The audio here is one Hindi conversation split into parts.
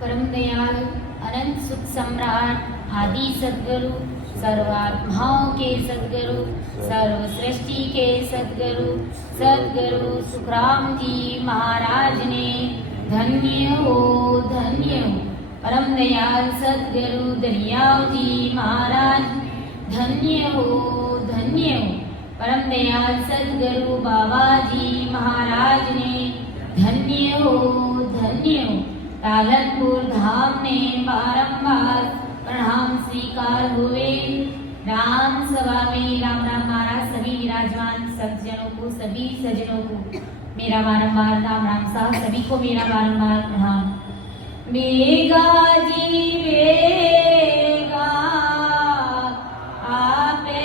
परम दयाल अनंत सुख सम्राट आदि सद्गुरु सर्वात्माओं के सद्गुरु सर्व सृष्टि के सद्गुरु सद्गुरु सुखराम जी महाराज ने धन्य हो परम दयाल सद्गुरु दरियाव जी महाराज धन्य हो परम दयाल सद्गुरु बाबा जी महाराज ने धन्य हो पालनपुर धाम ने बारंबार प्रणाम स्वीकार हुए। राम सभा में राम राम महाराज सभी विराजमान सज्जनों को सभी सज्जनों को मेरा बारंबार राम राम साहब सभी को मेरा बारंबार प्रणाम। मेगा जी मेगा आपे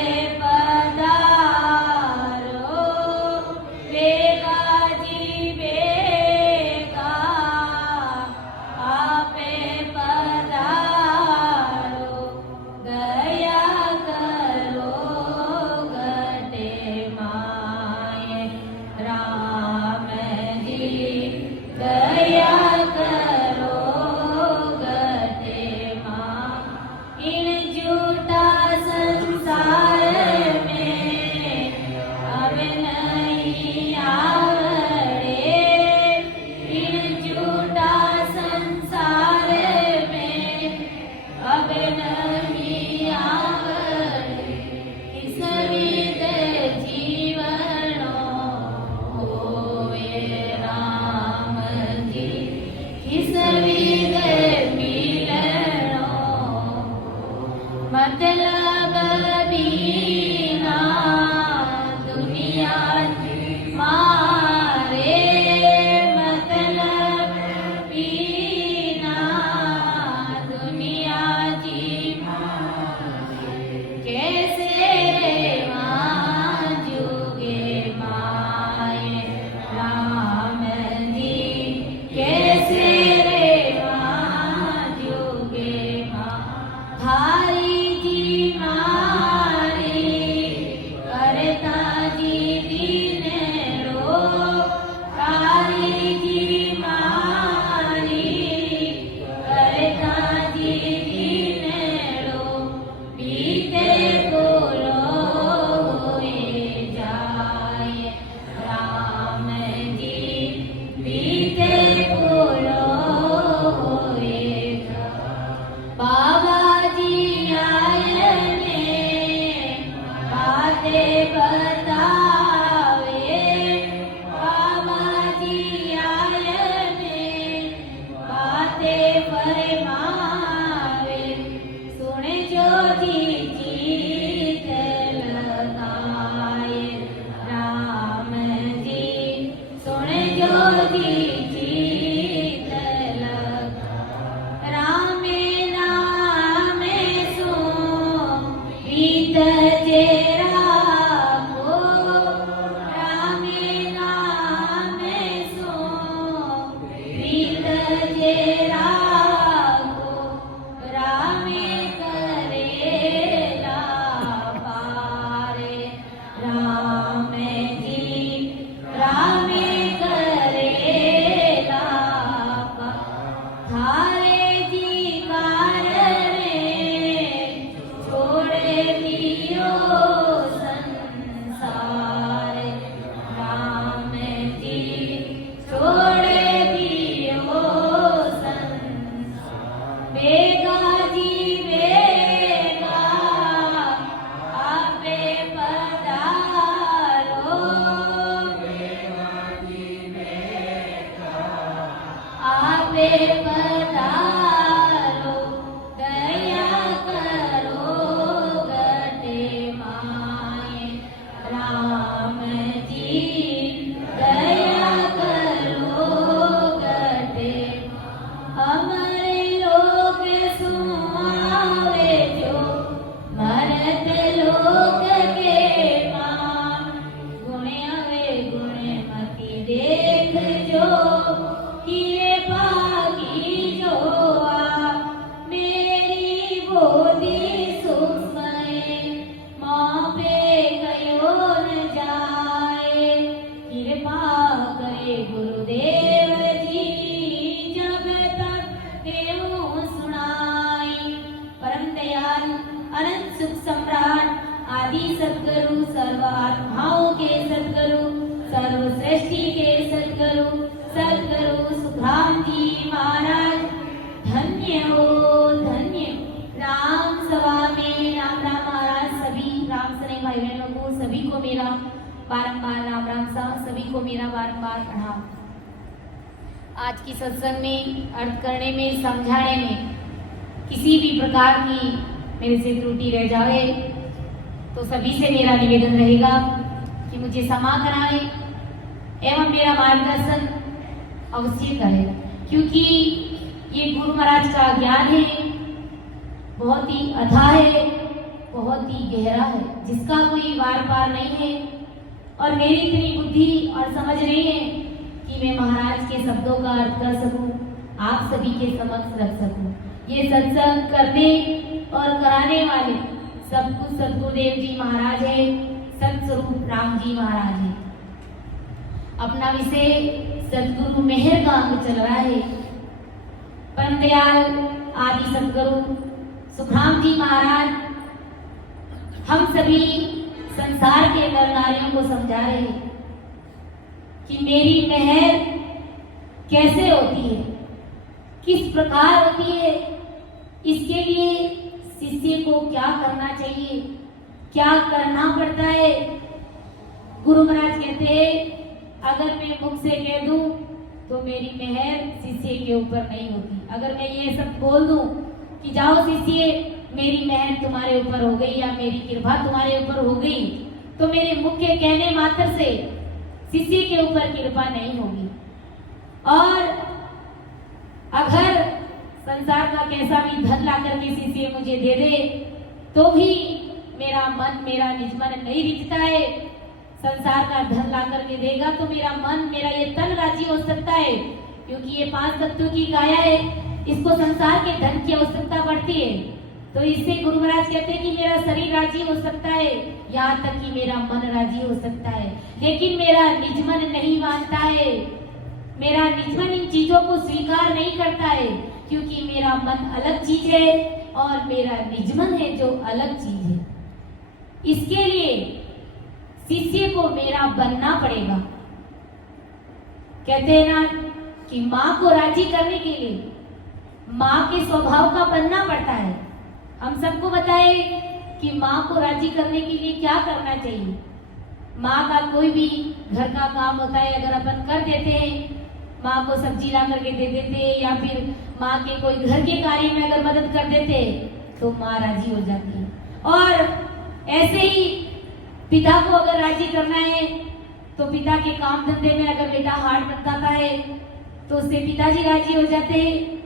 सद्गुरु, सर्व आत्माओं के सद्गुरु, सर्व सृष्टि के सद्गुरु, सद्गुरु सुखराम जी महाराज धन्य हो धन्य। राम सभा में राम राम महाराज सभी राम सने भाई बहनों को सभी को मेरा बारंबार राम राम सा, सभी को मेरा बारंबार प्रणाम। आज की सत्संग में अर्थ करने में समझाने में किसी भी प्रकार की मेरे से त्रुटि रह जाए तो सभी से मेरा निवेदन रहेगा कि मुझे क्षमा कराए एवं मेरा मार्गदर्शन अवश्य करें, क्योंकि ये गुरु महाराज का ज्ञान है, बहुत ही अथाह है, बहुत ही गहरा है, जिसका कोई वार पार नहीं है। और मेरी इतनी बुद्धि और समझ नहीं है कि मैं महाराज के शब्दों का अर्थ कर सकूं, आप सभी के समक्ष रख सकूं। ये सत्संग करने और कराने वाले सब कुछ सद्गुरुदेव जी महाराज है, सत्स्वरूप राम जी महाराज है। अपना विषय सद्गुरु मेहर का अंग चल रहा है। परम दयाल आदि सद्गुरु सुखराम जी महाराज हम सभी संसार के नर नारियों को समझा रहे हैं कि मेरी मेहर कैसे होती है, किस प्रकार होती है, इसके लिए शिष्य को क्या करना चाहिए, क्या करना पड़ता है। गुरु महाराज कहते हैं अगर मैं मुख से कह दूं तो मेरी मेहर शिष्य के ऊपर नहीं होती। अगर मैं ये सब बोल दूं कि जाओ शिष्य मेरी मेहर तुम्हारे ऊपर हो गई या मेरी कृपा तुम्हारे ऊपर हो गई, तो मेरे मुख के कहने मात्र से शिष्य के ऊपर कृपा नहीं होगी। और अगर संसार का कैसा भी धन ला करके शिष्य मुझे दे दे तो भी मेरा मन मेरा निज मन नहीं रिझता है। संसार का धन ला करके देगा तो मेरा मन मेरा ये तन राजी हो सकता है, क्योंकि ये 5 तत्वों की काया है, इसको संसार के धन की आवश्यकता पड़ती है। तो इससे गुरु महाराज कहते हैं कि मेरा शरीर राजी हो सकता है, यहाँ तक कि मेरा मन राजी हो सकता है, लेकिन मेरा निज मन नहीं मानता है। मेरा निज मन इन चीजों को स्वीकार नहीं करता है, क्योंकि मेरा मन अलग चीज है और मेरा निज मन है जो अलग चीज है। इसके लिए शिष्य को मेरा बनना पड़ेगा। कहते हैं ना कि माँ को राजी करने के लिए माँ के स्वभाव का बनना पड़ता है। हम सबको बताए कि माँ को राजी करने के लिए क्या करना चाहिए। माँ का कोई भी घर का काम होता है, अगर अपन कर देते हैं, माँ को सब्जी ला करके दे देते हैं या फिर माँ के कोई घर के कार्य में अगर मदद कर देते हैं तो माँ राजी हो जाती है। और ऐसे ही पिता को अगर राजी करना है तो पिता के काम धंधे में अगर बेटा हाथ बटाता है तो उससे पिताजी राजी हो जाते हैं।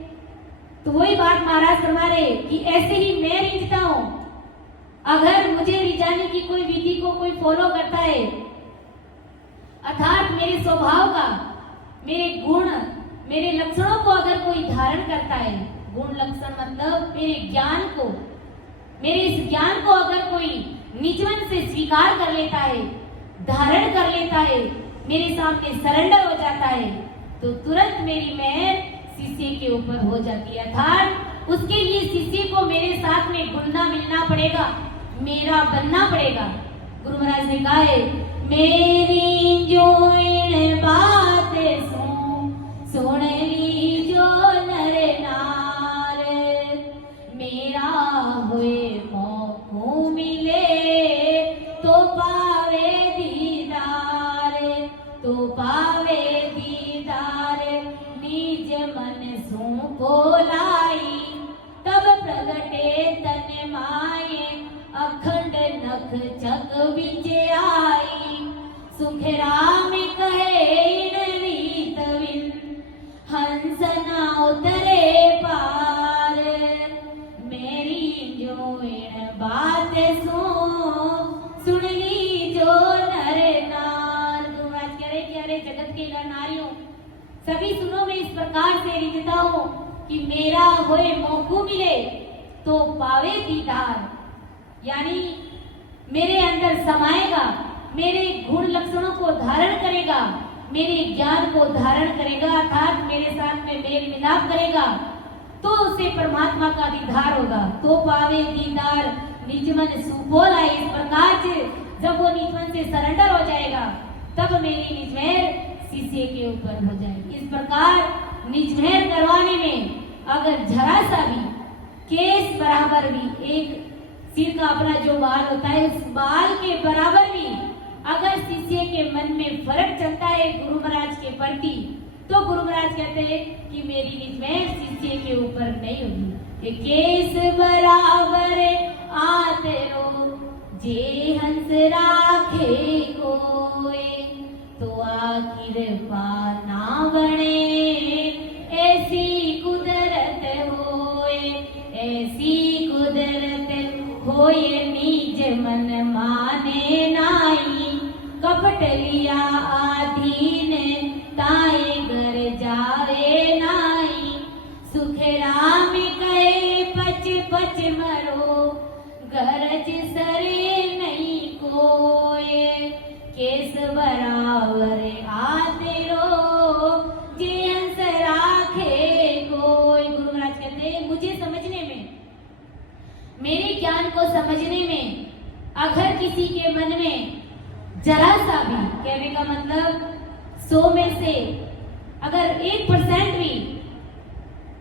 तो वही बात महाराज फरमा रहे कि ऐसे ही मैं रिझता हूं। अगर मुझे रिझाने की कोई विधि को कोई फॉलो करता है, अर्थात मेरे स्वभाव का, मेरे गुण, मेरे लक्षणों को अगर कोई धारण करता है, गुण लक्षण मतलब मेरे ज्ञान को, मेरे इस ज्ञान को अगर कोई निज मन से स्वीकार कर लेता है, धारण कर लेता है, मेरे सामने सरेंडर हो जाता है, तो तुरंत मेरी मेहर शिष्य के ऊपर हो जाती है। अर्थात उसके लिए शिष्य को मेरे साथ में घुलना मिलना पड़ेगा, मेरा बनना पड़ेगा। गुरु महाराज ने कहा है मेरी जो इन बात सुन ली जो नर नार, मेरा हुए मोह मिले तो पावे दीदार, तो पावे दीदार निज मन सू बोलाई, तब प्रगटे तन माये अखंड नख जग विच आई, सुख राम कहे इन रीत विन हंस न उतरे पार, मेरी जो इन बात सुन ली जो नर नार। गुरुराज कह रहे कि अरे जगत के नर नारियों सभी सुनो, मैं इस प्रकार से रिझता हूँ कि मेरा होए मोह मिले तो पावे दीदार, यानी मेरे अंदर समाएगा, मेरे गुण लक्षणों को धारण करेगा, मेरे ज्ञान को धारण करेगा, अर्थात मेरे साथ में मेल मिलाप करेगा, तो उसे परमात्मा का दीदार होगा। तो पावे दीदार निज मन सुपोल आई। इस प्रकार से जब वो निज मन से सरेंडर हो जाएगा तब मेरी निज मेहर शिष्य के ऊपर हो जाएगी। इस प्रकार निज मेहर करवाने में अगर जरा सा भी केस बराबर भी, एक सिर का अपना जो बाल होता है उस बाल के बराबर भी अगर शिष्य के मन में फर्क चलता है गुरु महाराज के प्रति, तो गुरु महाराज कहते हैं कि मेरी निज मेहर शिष्य के ऊपर नहीं होगी। केस बराबर आते रो जे हंस राखे कोय, तो आखिर पाना बने ऐसी कुदरत होए। ऐसी कुदरत होए निज मन माने नाई, कपट लिया आधीन ताए घर जावे नाई। सुख राम कहे पच पच मरो, गरज सरे नहीं कोय। केस बराबर आते रो जे हंस राखे कोय। गुरु महाराज कहते हैं मुझे समझने में, मेरे ज्ञान को समझने में अगर किसी के मन में जरा सा भी, कहने का मतलब 100 में से अगर 1% भी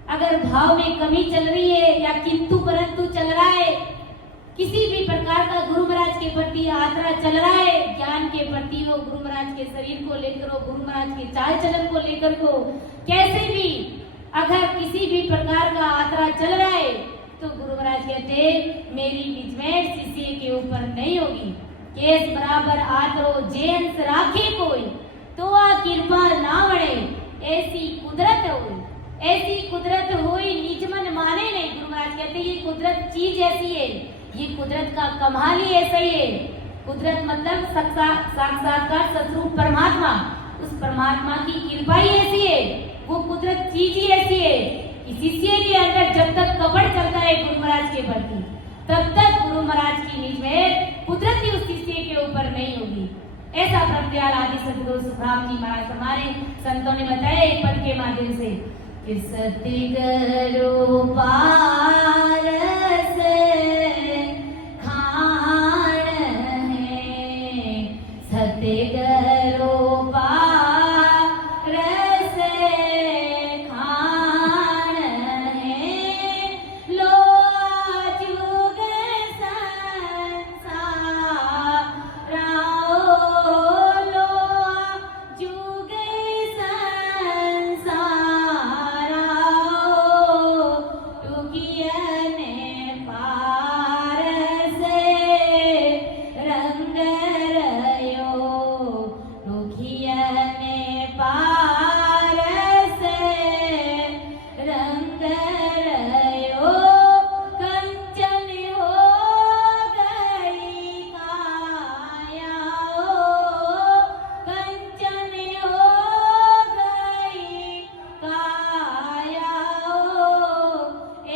अगर भाव में कमी चल रही है या किंतु परंतु चल रहा है, किसी भी प्रकार का गुरु महाराज के प्रति आदरा चल रहा है, ज्ञान के प्रति हो, गुरु महाराज के शरीर को लेकर हो, गुरु महाराज के चाल चलन को लेकर को, कैसे भी अगर किसी भी प्रकार का आदरा चल रहा है तो गुरु महाराज कहते मेरी निज मेहर शिष्य के ऊपर नहीं होगी। केस बराबर आदरो जे हंस राखे कोई, तो आ कृपा ना बढ़े ऐसी कुदरत हो। ऐसी कुदरत हुई निज मन माने नहीं। गुरु महाराज कहते ये कुदरत चीज ऐसी है, ये कुदरत का कमाल ही ऐसा ही है। कुदरत मतलब साक्षात्कार सतरूप परमात्मा, उस परमात्मा की कृपा ही ऐसी है, वो कुदरत चीज ही ऐसी है कि शिष्य के अंदर जब तक कपट चलता है गुरु महाराज के प्रति, तब तक गुरु महाराज की निज मेहर कुदरती उस शिष्य के ऊपर नहीं होगी। ऐसा ब्रह्मदयाल आदि सद्गुरु सुखराम जी महाराज हमारे संतों ने बताया एक पद के माध्यम से कि सतगुरु पारस खान है, सतगुरु पारस खान है। लो जुग संसार लो जुग संसार टुकियन पारस रंग रयो, टुकियन पारस रंग रयो। कंचन हो गई काया, कंचन हो गई काया।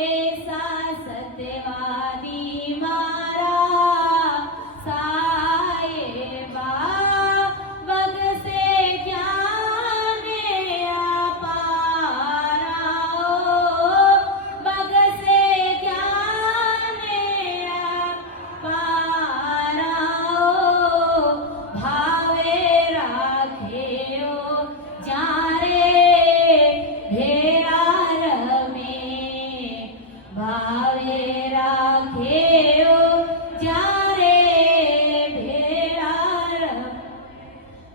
ऐसा सत्यवादी मारा साहिबा, बग से ज्ञान अपारा, बग से ज्ञान अपारा। भावे राखेओ जारे भेरार में, भावे राखेओ जारे भेरार।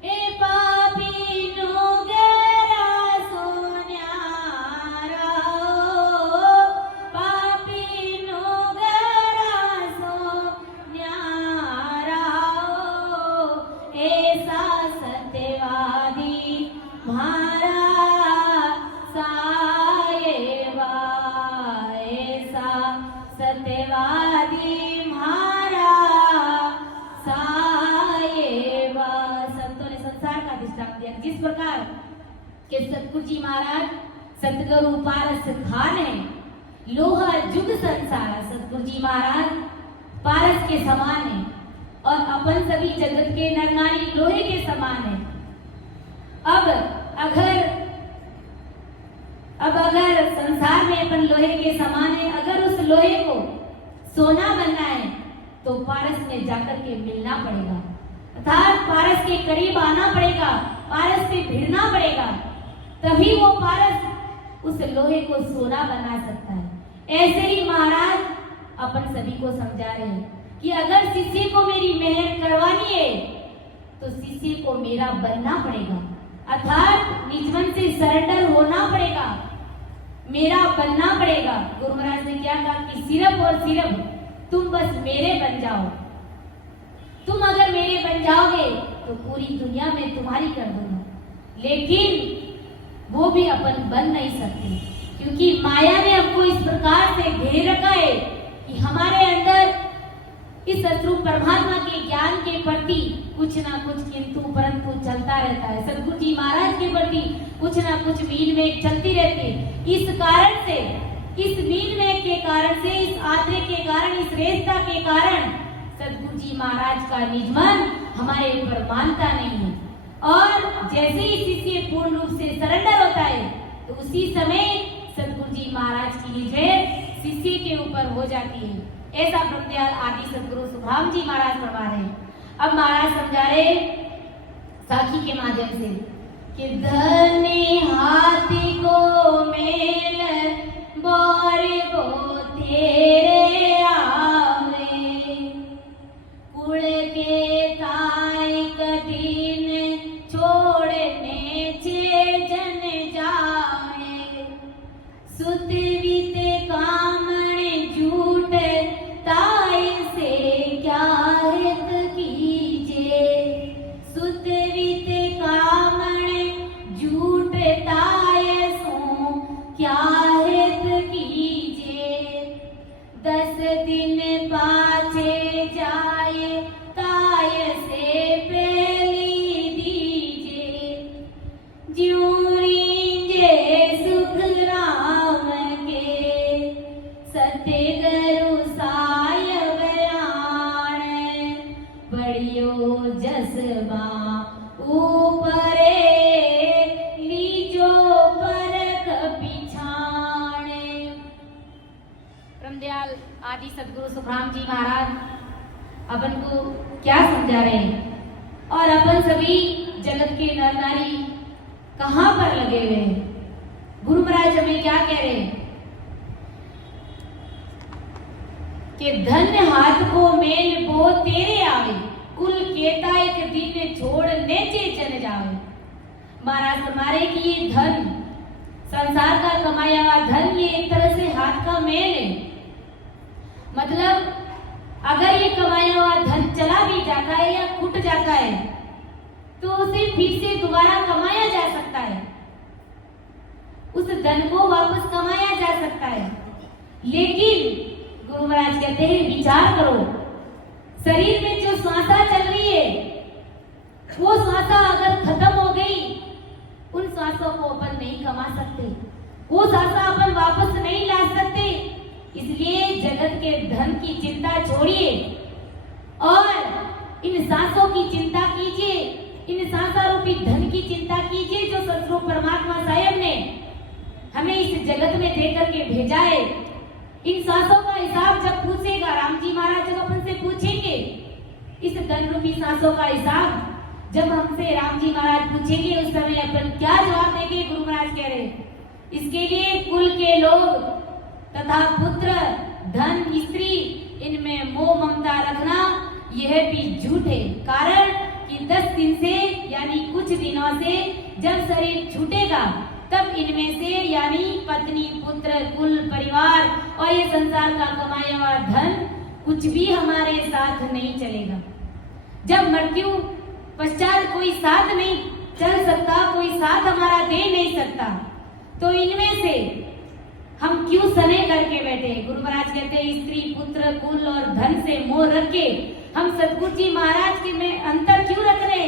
ए पापी नो गेरा सोन्यारा, पापी नो गेरा सोन्यारा। ऐसा सत्यवादी मारा साहिबा, ऐसा सत्यवादी मारा साहिबा। संतों ने संसार का दृष्टांत दिया जिस प्रकार के सतगुरु जी महाराज सतगुरु पारस खान है, लोहा जुग संसार। सतगुरु जी महाराज पारस के समान है और अपन सभी जगत के नर नारी लोहे के समान है। अब अगर संसार में अपन लोहे के समान है, अगर उस लोहे को सोना बनना है तो पारस में जाकर के मिलना पड़ेगा, अर्थात पारस के करीब आना पड़ेगा, पारस से भिड़ना पड़ेगा, तभी वो पारस उस लोहे को सोना बना सकता है। ऐसे ही महाराज अपन सभी को समझा रहे हैं कि अगर शिष्य को मेरी मेहर करवानी है तो शिष्य को मेरा बनना पड़ेगा, अर्थात निज मन से सरेंडर होना पड़ेगा, मेरा बनना पड़ेगा। गुरु महाराज ने क्या कहा कि सिर्फ और सिर्फ तुम बस मेरे बन जाओ, तुम अगर मेरे बन जाओगे तो पूरी दुनिया में तुम्हारी कर दूंगा। लेकिन वो भी अपन बन नहीं सकते, क्योंकि माया ने हमको इस प्रकार से घेर रखा है कि हमारे अंदर इस स्वरूप परमात्मा के ज्ञान के प्रति कुछ ना कुछ किंतु परंतु चलता रहता है। सदगुरु जी महाराज के प्रति कुछ ना कुछ मीन में चलती रहती है। इस कारण से, इस मीन में के कारण से, इस आदरे के कारण, इस रेस्ता के कारण सदगुरु जी महाराज का निज मन हमारे ऊपर मानता नहीं है। और जैसे ही शिष्य पूर्ण रूप से सरेंडर होता है तो उसी समय सदगुरु जी महाराज की निज शिष्य के ऊपर हो जाती है। ऐसा ब्रह्मदयाल आदि सदगुरु सुखराम जी महाराज फरमा रहे हैं। अब महाराज समझा रहे साखी के माध्यम से कि धनी हाथी को मेल बोरे बो तेरे आवे, कुल के ताई कदीन छोड़ने छे जन जावे, सुत बीते कामणे झूठ ताई से क्या हित कीजे, सुत बीते कामणे झूठ ताय सो क्या हित कीजे, 10 दिन पाछे जाए ताय से पहली दीजे, ज्यों रींजे सुख राम के सत्य गुरु साय बयान, बड़ियो जसबा ऊपरे लीजो परख पिछाने। ब्रह्मदयाल आदि सदगुरु सुखराम जी महाराज अपन को क्या समझा रहे हैं, और अपन सभी जगत के नर नारी कहां पर लगे हुए हैं। गुरु महाराज हमें क्या कह रहे हैं कि धन्य हाथ को मेल बो तेरे आवे, कुल केता एक दिन छोड़ नेचे चल जावे। महाराज हमारे कि ये धन, संसार का कमाया हुआ धन, ये एक तरह से हाथ का मेल है। मतलब अगर ये कमाया हुआ धन चला भी जाता है या फूट जाता है तो उसे फिर से दोबारा कमाया जा सकता है, उस धन को वापस कमाया जा सकता है। लेकिन गुरु महाराज कहते हैं विचार करो, शरीर में जो श्वासा चल रही है वो श्वासा अगर खत्म हो गई, उन श्वासों को अपन नहीं कमा सकते, वो श्वासा अपन वापस नहीं ला सकते। इसलिए जगत के धन की चिंता छोड़िए और इन सांसों की चिंता कीजिए, इन सांसा रूपी धन की चिंता कीजिए जो सतगुरु परमात्मा साहेब ने हमें इस जगत में देकर के भेजा है। इन सांसों का हिसाब जब पूछेगा, राम जी महाराज जब अपन से पूछेंगे इस धन रूपी सांसों का हिसाब जब हमसे राम जी महाराज पूछेंगे, उस समय अपन क्या जवाब देंगे? गुरु महाराज कह रहे इसके लिए कुल के लोग तथा पुत्र, धन, स्त्री, इनमें मोह ममता रखना यह भी झूठ है। कारण कि 10 दिन से यानी कुछ दिनों से जब शरीर छूटेगा तब इनमें से यानी पत्नी, पुत्र, कुल, परिवार और ये संसार का कमाया हुआ धन कुछ भी हमारे साथ नहीं चलेगा। जब मृत्यु पश्चात कोई साथ नहीं चल सकता, कोई साथ हमारा दे नहीं सकता, तो इनमें से हम क्यों सने करके बैठे? गुरु महाराज कहते हैं स्त्री, पुत्र, कुल और धन से मोह रख के हम सतगुरु जी महाराज के में अंतर क्यों रख रहे?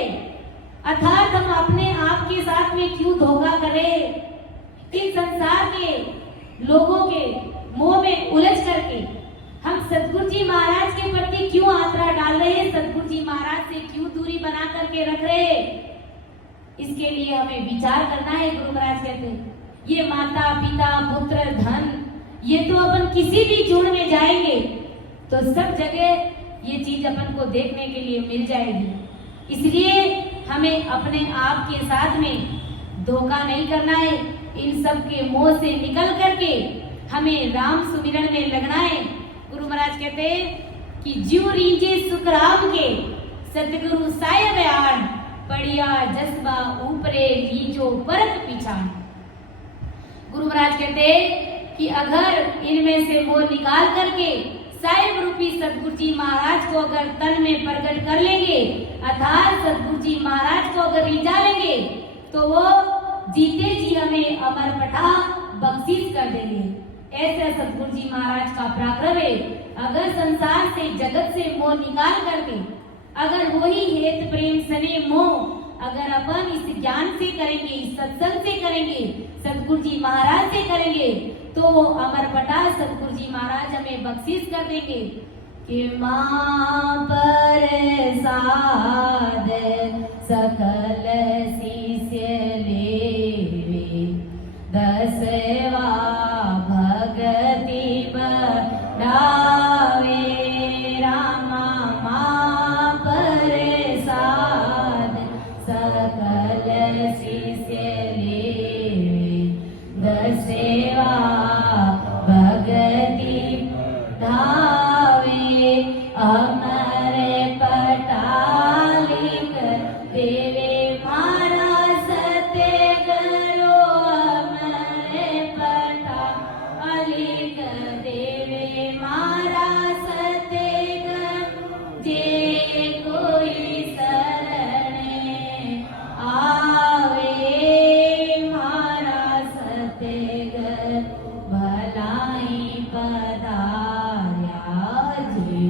अर्थात हम अपने आप के साथ में क्यों धोखा करें? इस संसार के लोगों के मोह में उलझ करके हम सतगुरु जी महाराज के प्रति क्यों आतरा डाल रहे हैं? सतगुरु जी महाराज से क्यों दूरी बना करके रख रहे हैं? इसके लिए हमें विचार करना है। गुरु महाराज कहते हैं ये माता, पिता, पुत्र, धन, ये तो अपन किसी भी जुड़ में जाएंगे तो सब जगह ये चीज अपन को देखने के लिए मिल जाएगी। इसलिए हमें अपने आप के साथ में धोखा नहीं करना है। इन सब के मोह से निकल करके हमें राम सुमिरन में लगना है। गुरु महाराज कहते हैं कि जीव रींजे सुख राम के, सतगुरु साहिब आन, पढ़िया जज्बा ऊपरे लीजो परक पिछान। गुरु महाराज कहते हैं कि अगर इनमें से मोह निकाल करके साहिब रूपी सतगुरु जी महाराज को अगर तन में प्रकट कर लेंगे, अर्थात सतगुरु जी महाराज को अगर रिझा लेंगे, तो वो जीते जी हमें अमर पटा बख्शीश कर देंगे। ऐसे सतगुरु जी महाराज का पराक्रम है। अगर संसार से जगत से मोह निकाल करके अगर वही हेत प्रेम सने मोह अगर अपन इस ज्ञान से करेंगे, इस सत्संग से करेंगे, सतगुरु जी महाराज से करेंगे, तो अमर पटा सतगुरु जी महाराज हमें बख्शीश कर देंगे कि मां पर साध सकल शिष्य लेवे, दसवा भगति बढ़ावे। रामा मां पर साध सकल शिष्य लेवे, दसवा भगति बढ़ावे। अमर पटालिक देवे मारा सत्य करो, अमर पटालिक देवे मारा सत्य करो। जे कोई शरणे आवे मारा सत्य करो, भलाई पधार्या जी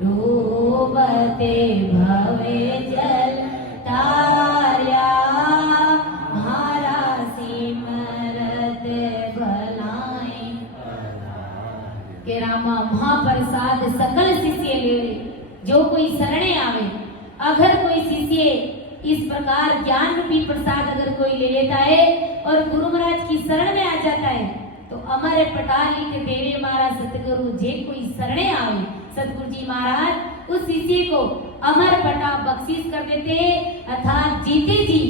डूबते भवे जल तार्या, मारा सिमरत भलाई। के रामा महाप्रसाद सकल शिष्य लेवे, जो कोई शरणे आवे। अगर कोई शिष्य इस प्रकार ज्ञान रूपी प्रसाद अगर कोई ले लेता है और गुरु महाराज की शरण में आ जाता है, तो अमर पटालिक देवे मारा सतगुरु जे कोई शरणे आवे। सतगुरु जी महाराज उस शिष्य को अमर पटा बख्शीश कर देते हैं, अर्थात जीते जी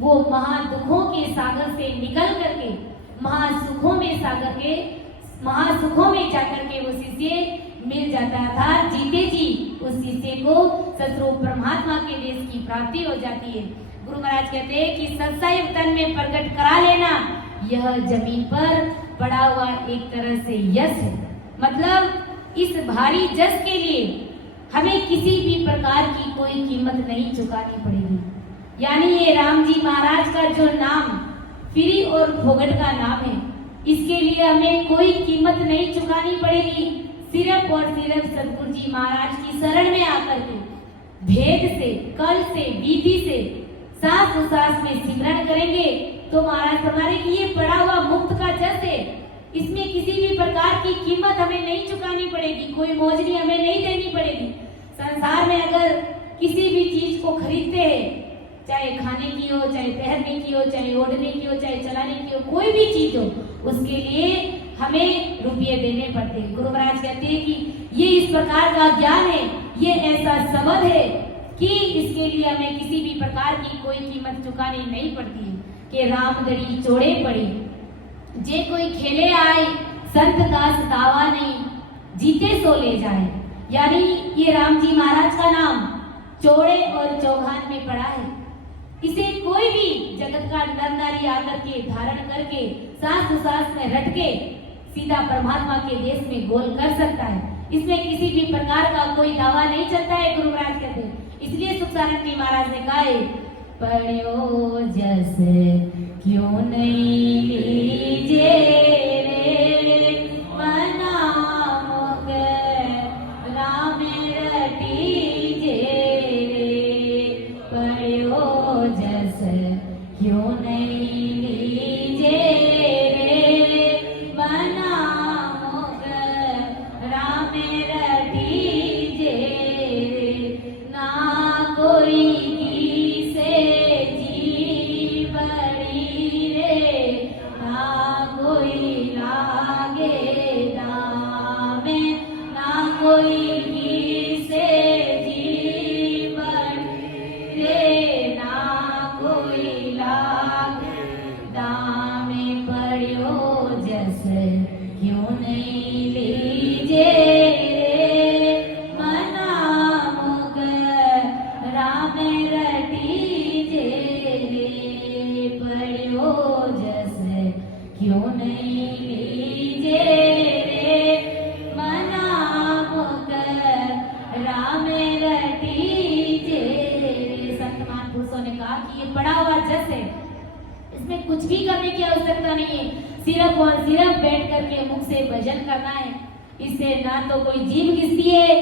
वो महादुखों के सागर से निकल करके महासुखों में सागर के महासुखों में जाकर के वो शिष्य मिल जाता है। अर्थात जीते जी उस शिष्य को सतरूप परमात्मा के देश की प्राप्ति हो जाती है। गुरु महाराज कहते हैं कि सत्साई तन में प्रकट करा लेना, यह जमीन पर पड़ा हुआ एक तरह से यश है। मतलब इस भारी जस के लिए हमें किसी भी प्रकार की कोई कीमत नहीं चुकानी पड़ेगी। यानी ये राम जी महाराज का जो नाम फ्री और फोगट का नाम है, इसके लिए हमें कोई कीमत नहीं चुकानी पड़ेगी। सिर्फ और सिर्फ सतगुरु जी महाराज की शरण में आकर के भेद से, कल से, विधि से, सांस उसास में सिमरन करेंगे तो महाराज फरमाने कि ये पड़ा हुआ मुक्त का जस है, इसमें किसी भी प्रकार की कीमत हमें नहीं चुकानी पड़ेगी, कोई मौजनी हमें नहीं देनी पड़ेगी। संसार में अगर किसी भी चीज को खरीदते हैं, चाहे खाने की हो, चाहे पहनने की हो, चाहे ओढ़ने की हो, चाहे चलाने की हो, कोई भी चीज हो, उसके लिए हमें रुपये देने पड़ते हैं। गुरु महाराज कहते हैं कि ये इस प्रकार का ज्ञान है, ये ऐसा सबद है कि इसके लिए हमें किसी भी प्रकार की कोई कीमत चुकानी नहीं पड़ती है। कि रामदड़ी चोड़े पड़ी, जे कोई खेले आए, संत दास दावा नहीं, जीते सो ले जाए। यानी ये राम जी महाराज का नाम चौड़े और चौहान में पड़ा है। इसे कोई भी जगत का नर नारी आकर के धारण करके सांस उसास में रट के सीधा परमात्मा के देश में गोल कर सकता है। इसमें किसी भी प्रकार का कोई दावा नहीं चलता है, गुरु महाराज कहते हैं। इसलिए सुख सारंगी महाराज ने कहा है, पढ़ो जस क्यों नहीं लीजे रे, मना मुख राम रटीजे रे, पढ़ो जस क्यों नहीं लीजे रे, मना मुख राम रटीजे रे, ना कोई कोई से क्यों नहीं लीजे मना मुग राम रटीजे पढ़ो जस क्यों नहीं लीजे मना मुग राम रटीजे। संत महापुरुषों ने कहा कि ये पढ़ा हुआ जस है, इसमें कुछ भी करने की आवश्यकता नहीं है, सिर्फ और सिर्फ बैठ करके मुख से भजन करना है। इससे ना तो कोई जीव घिसती है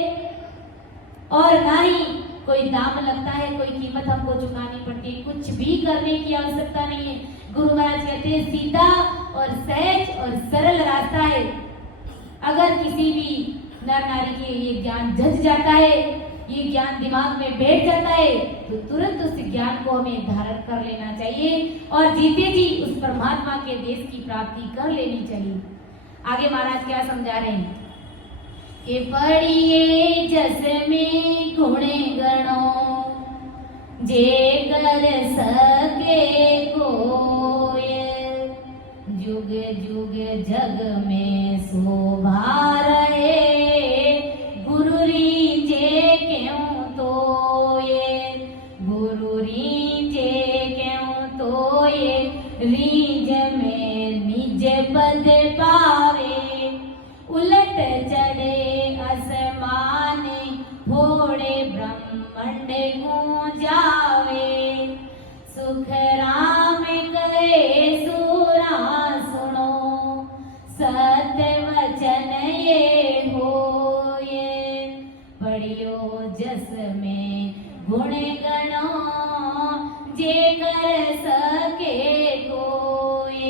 और ना ही कोई दाम लगता है, कोई कीमत हमको चुकानी पड़ती है, कुछ भी करने की आवश्यकता नहीं है। गुरु महाराज कहते हैं सीधा और सहज और सरल रास्ता है। अगर किसी भी नर नारी के ये ज्ञान जज जाता है, ये ज्ञान दिमाग में बैठ जाता है, तो तुरंत उस ज्ञान को हमें धारण कर लेना चाहिए और जीते जी उस परमात्मा के देश की प्राप्ति कर लेनी चाहिए। आगे महाराज क्या समझा रहे हैं कि पढ़िए जस में गुणे गणों जे कर सके कोय, जुग जुग जग में शोभा रहे गुरु रीजे क्यों तोये, गुरु रीजे क्यों तोये, रीज में निज पद पावे, उलट चढ़े आसमान फोड़े ब्रह्मंड गूंजावे, सुख राम कहे सुरा सुनो, सत्य वचन ये होए, पढ़ियो जस में गुण गणो जे कर सके कोय।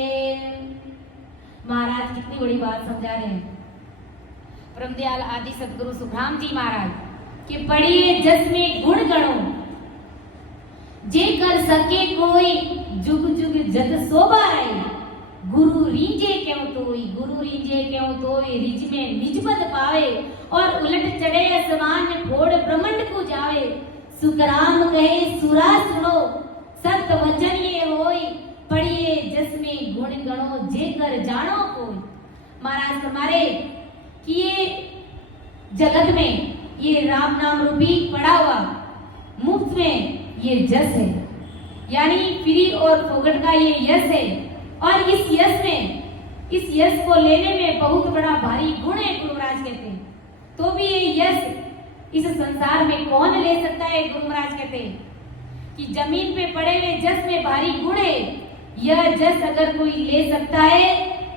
महाराज कितनी बड़ी बात समझा रहे हैं परम दयाल आदि सदगुरु सुखराम जी महाराज कि पढ़िए जस में गुण गणो जे कर सके कोई, जुग जुग जग शोभा रहे, गुरु रीजे क्यों तोई, गुरु रीजे क्यों तोई, रिज में निज पद पावे और उलट चढ़े आसमान में फोड़ ब्रह्मंड को जावे, सुखराम कहे सुरा सुनो, सत्य वचन ये होई, पढ़िए जस में गुण गणो जे कर जानो कोई। महाराज फरमारे कि ये जगत में ये राम नाम रूपी पड़ा हुआ मुफ्त में ये जस है, यानी फ्री और फोकट का ये यश है। और इस यश में, इस यश को लेने में बहुत बड़ा भारी गुण है गुरु महाराज कहते हैं। तो भी ये यश इस संसार में कौन ले सकता है? गुरु महाराज कहते हैं कि जमीन पे पड़े हुए जस में भारी गुण है, यह जस अगर कोई ले सकता है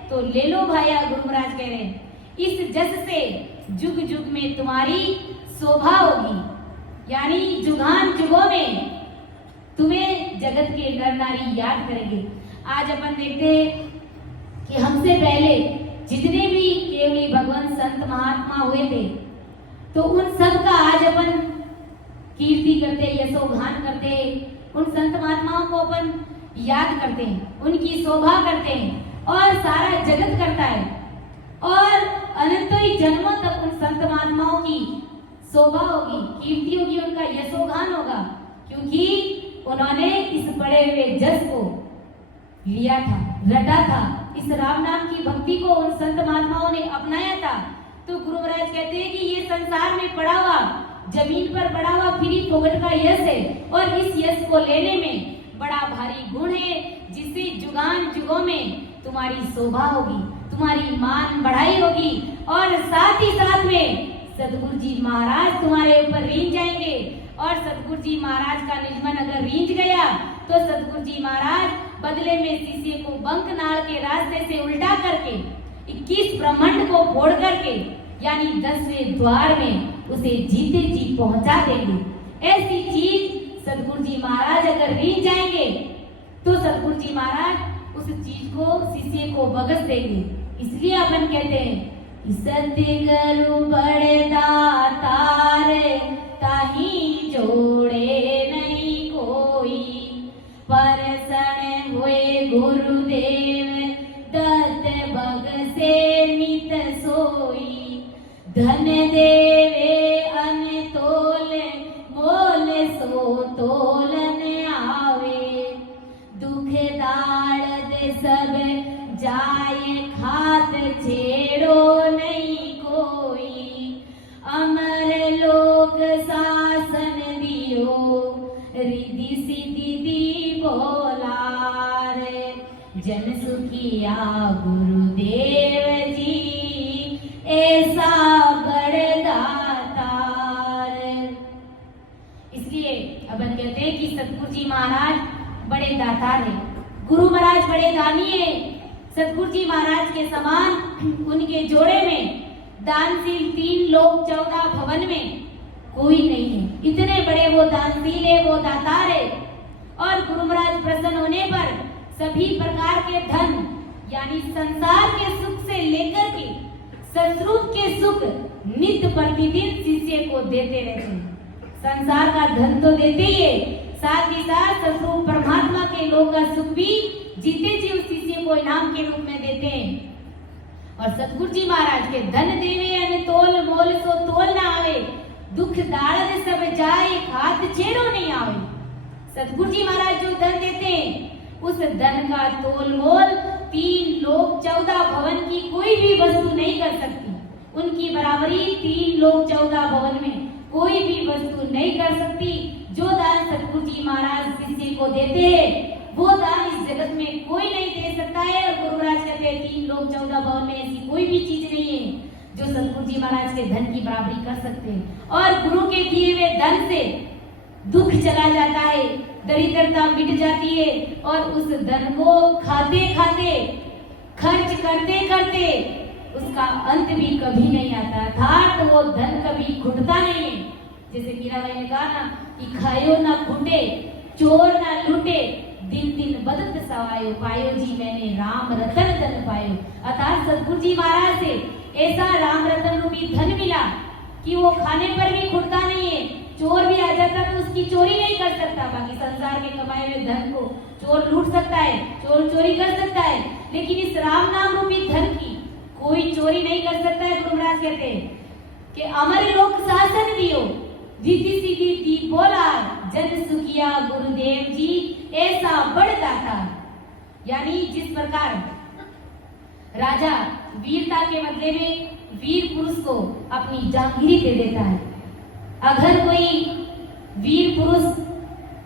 तो ले लो भाया। गुरु महाराज कह रहे हैं इस जस से जुग जुग में तुम्हारी शोभा होगी, यानी जुगान जुगों में तुम्हें जगत के नर नारी याद करेंगे। आज अपन देखते हैं कि हमसे पहले जितने भी केवली भगवान संत महात्मा हुए थे, तो उन सब का आज अपन कीर्ति करते, यशोगान करते, उन संत महात्माओं को अपन याद करते हैं, उनकी शोभा करते हैं और सारा जगत करता है और अनंत ही जन्मों तक उन संत महात्माओं की शोभा होगी, कीर्ति होगी, उनका यशोगान होगा, क्योंकि उन्होंने इस पड़े हुए जस को लिया था, रटा था, इस राम नाम की भक्ति को उन संत महात्माओं ने अपनाया था। तो गुरु महाराज कहते हैं कि ये संसार में पड़ा हुआ, जमीन पर पड़ा हुआ फ्री फोकट का यश है और इस यश को लेने में बड़ा भारी गुण है, जिससे जुगान जुगों में तुम्हारी शोभा होगी, तुम्हारी मान बढ़ाई होगी और साथ ही साथ में सदगुरु जी महाराज तुम्हारे ऊपर रींझ जाएंगे। और सदगुरु जी महाराज का निजमन अगर रींझ गया तो सदगुरु जी महाराज बदले में शिष्य को बंकनाल के रास्ते से उल्टा करके 21 ब्रह्मांड को फोड़ करके, यानी 10वें द्वार में उसे जीते जी पहुंचा देंगे। ऐसी चीज सदगुरु जी महाराज अगर रींझ जाएंगे तो सदगुरु जी महाराज उस चीज को शिष्य को बगस देंगे। इसलिए अपन कहते हैं सतगुरु बड़े दातार ताही जोड़े नहीं कोई, परसण हुए गुरुदेव दत्त बगसे नित सोई, धन देवे अनतोल मोल सो तोलन आवे, दुख दार्द सब जाए खात किया गुरुदेव जी, ऐसा बड़दातार। इसलिए अपन कहते हैं कि सतगुरु जी महाराज बड़े दातार है, गुरु महाराज बड़े दानी है। सतगुरु जी महाराज के समान उनके जोड़े में दानशील 3 लोक 14 भवन में कोई नहीं है। इतने बड़े वो दानशील है, वो दातार है। और गुरु महाराज प्रसन्न होने पर सभी प्रकार के धन यानी संसार के सुख से लेकर के सतरूप के सुख नित्य प्रतिदिन शिष्य को देते रहते हैं। संसार का धन तो देते ही है, साथ ही साथ सतरूप परमात्मा के लोक का सुख भी जीते जी उस शिष्य को इनाम के रूप में देते हैं। और सतगुरु जी महाराज के धन देवे अन तोल मोल सो तोल ना आवे, दुख दाड़द सब जाए हाथ छेड़ो नहीं आवे। सतगुरु जी महाराज जो धन देते हैं उस धन का तोल मोल 3 लोक 14 भवन की कोई भी वस्तु नहीं कर सकती। उनकी बराबरी 3 लोक 14 भवन में कोई भी वस्तु नहीं कर सकती। जो दान सतगुरु जी महाराज शिष्य को देते हैं वो दान इस जगत में कोई नहीं दे सकता है। और गुरु महाराज कहते हैं 3 लोक 14 भवन में ऐसी कोई भी चीज नहीं है जो सतगुरु जी महाराज के धन की बराबरी कर सकते हैं। और गुरु के दिए हुए धन से दुख चला जाता है, दरिद्रता मिट जाती है। और उस धन को खाते खाते खर्च करते करते उसका अंत भी कभी नहीं आता, अर्थात वो धन कभी घुटता नहीं है। जैसे मीराबाई ने कहा ना कि खायो ना घुटे, चोर ना लूटे, दिन दिन बदत सवायो, पायो जी मैंने राम रतन धन पायो। अर्थात सतगुरु जी महाराज से ऐसा राम रतन रूपी धन मिला कि वो खाने पर भी घुटता नहीं है। चोर भी आ जाता तो उसकी चोरी नहीं कर सकता। बाकी संसार के कमाए हुए धन को चोर लूट सकता है, चोर चोरी कर सकता है, लेकिन इस राम नाम रूपी धन की कोई चोरी नहीं कर सकता है। गुरु महाराज कहते हैं कि अमर लोक शासन दियो, रीति सीधी दी बोला, जन सुखिया गुरुदेव जी, ऐसा बड़दाता। यानी जिस प्रकार राजा वीरता के बदले में वीर पुरुष को अपनी जागीरी दे देता है, अगर कोई वीर पुरुष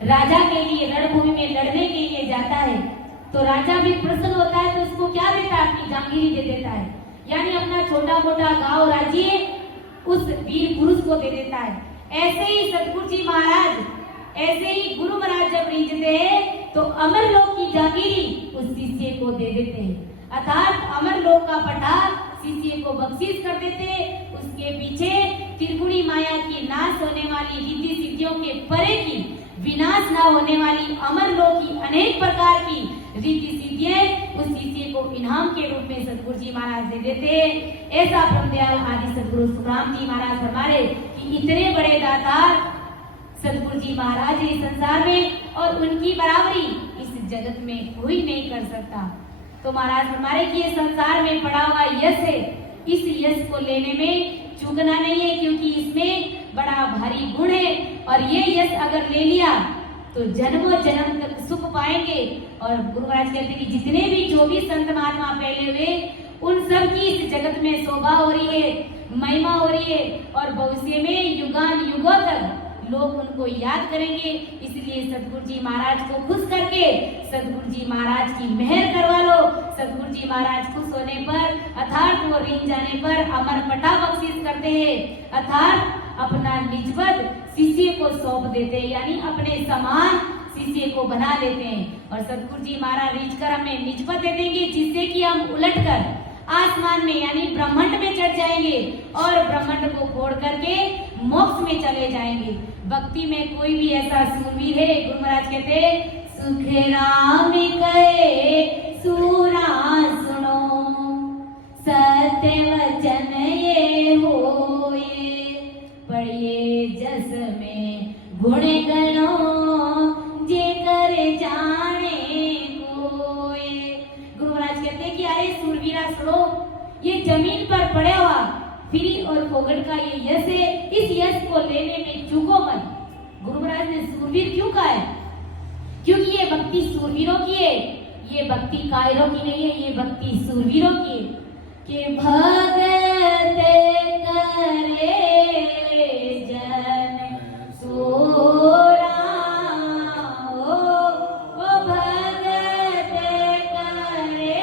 राजा के लिए रणभूमि में लड़ने के लिए जाता है तो राजा भी प्रसन्न होता है, तो उसको क्या देता है? अपनी जागीरी दे देता है। यानी अपना छोटा मोटा गांव राज्य उस वीर पुरुष को दे देता है। ऐसे ही सतगुरु जी महाराज, ऐसे ही गुरु महाराज जब रीझते हैं तो अमर लोक की जागीरी उस शिष्य को दे देते हैं। अर्थात अमर लोक का पठार शिष्य को बख्शीश कर देते। उसके पीछे त्रिगुणी माया की नाश होने वाली रीति सिद्धियों के परे की विनाश ना होने वाली अमर लोक की अनेक प्रकार की रीति सिद्धियां उस शिष्य को इनाम के रूप में सतगुरु जी महाराज दे देते। ऐसा ब्रह्मदयाल आदि सतगुरु सुखराम जी महाराज फरमाए कि इतने बड़े दातार सतगुरु जी महाराज इस संसार में, और उनकी बराबरी इस जगत में कोई नहीं कर सकता। तो महाराज फरमाए कि ये संसार में पड़ा हुआ यश है, इस यश को लेने में चूकना नहीं है, क्योंकि इसमें बड़ा भारी गुण है। और ये यश अगर ले लिया तो जन्मों जन्म तक सुख पाएंगे। और गुरु महाराज कहते हैं कि जितने भी जो भी संत महात्मा पहले हुए उन सब की इस जगत में शोभा हो रही है, महिमा हो रही है, और भविष्य में युगान युगों तक लोग उनको याद करेंगे। इसलिए सतगुरु जी महाराज को खुश करके सतगुरु जी महाराज की मेहर करवा लो। सतगुरु जी महाराज खुश होने पर अर्थात वो रीझ जाने पर अमर पटा बख्शीश करते हैं, अर्थात अपना निजपद शिष्य को सौंप देते हैं, यानी अपने समान शिष्य को बना लेते हैं। और सतगुरु जी महाराज रीझ कर हमें निजपद दे देंगे, जिससे कि हम उलट कर आसमान में यानी ब्रह्मांड में चढ़ जाएंगे और ब्रह्मांड को फोड़ करके मोक्ष में चले जाएंगे। भक्ति में कोई भी ऐसा सूरवीर है, गुरु महाराज कहते सुख राम कहे सूरा सुनो, सत्य वचन ये होए, पढ़िए जस में गुण गणो, जे कर जाने कोय। गुरु महाराज कहते हैं कि अरे सूरवीरा सुनो, ये जमीन पर पड़े हुआ फ्री और फोगट का ये यश है, इस यश को लेने में चूको मत। गुरु महाराज ने सूरवीर क्यों कहा है? क्योंकि ये भक्ति सूरवीरों की है, ये भक्ति कायरों की नहीं है, ये भक्ति सूरवीरों की है। कि भगत करे जन सोरा, ओ भगत करे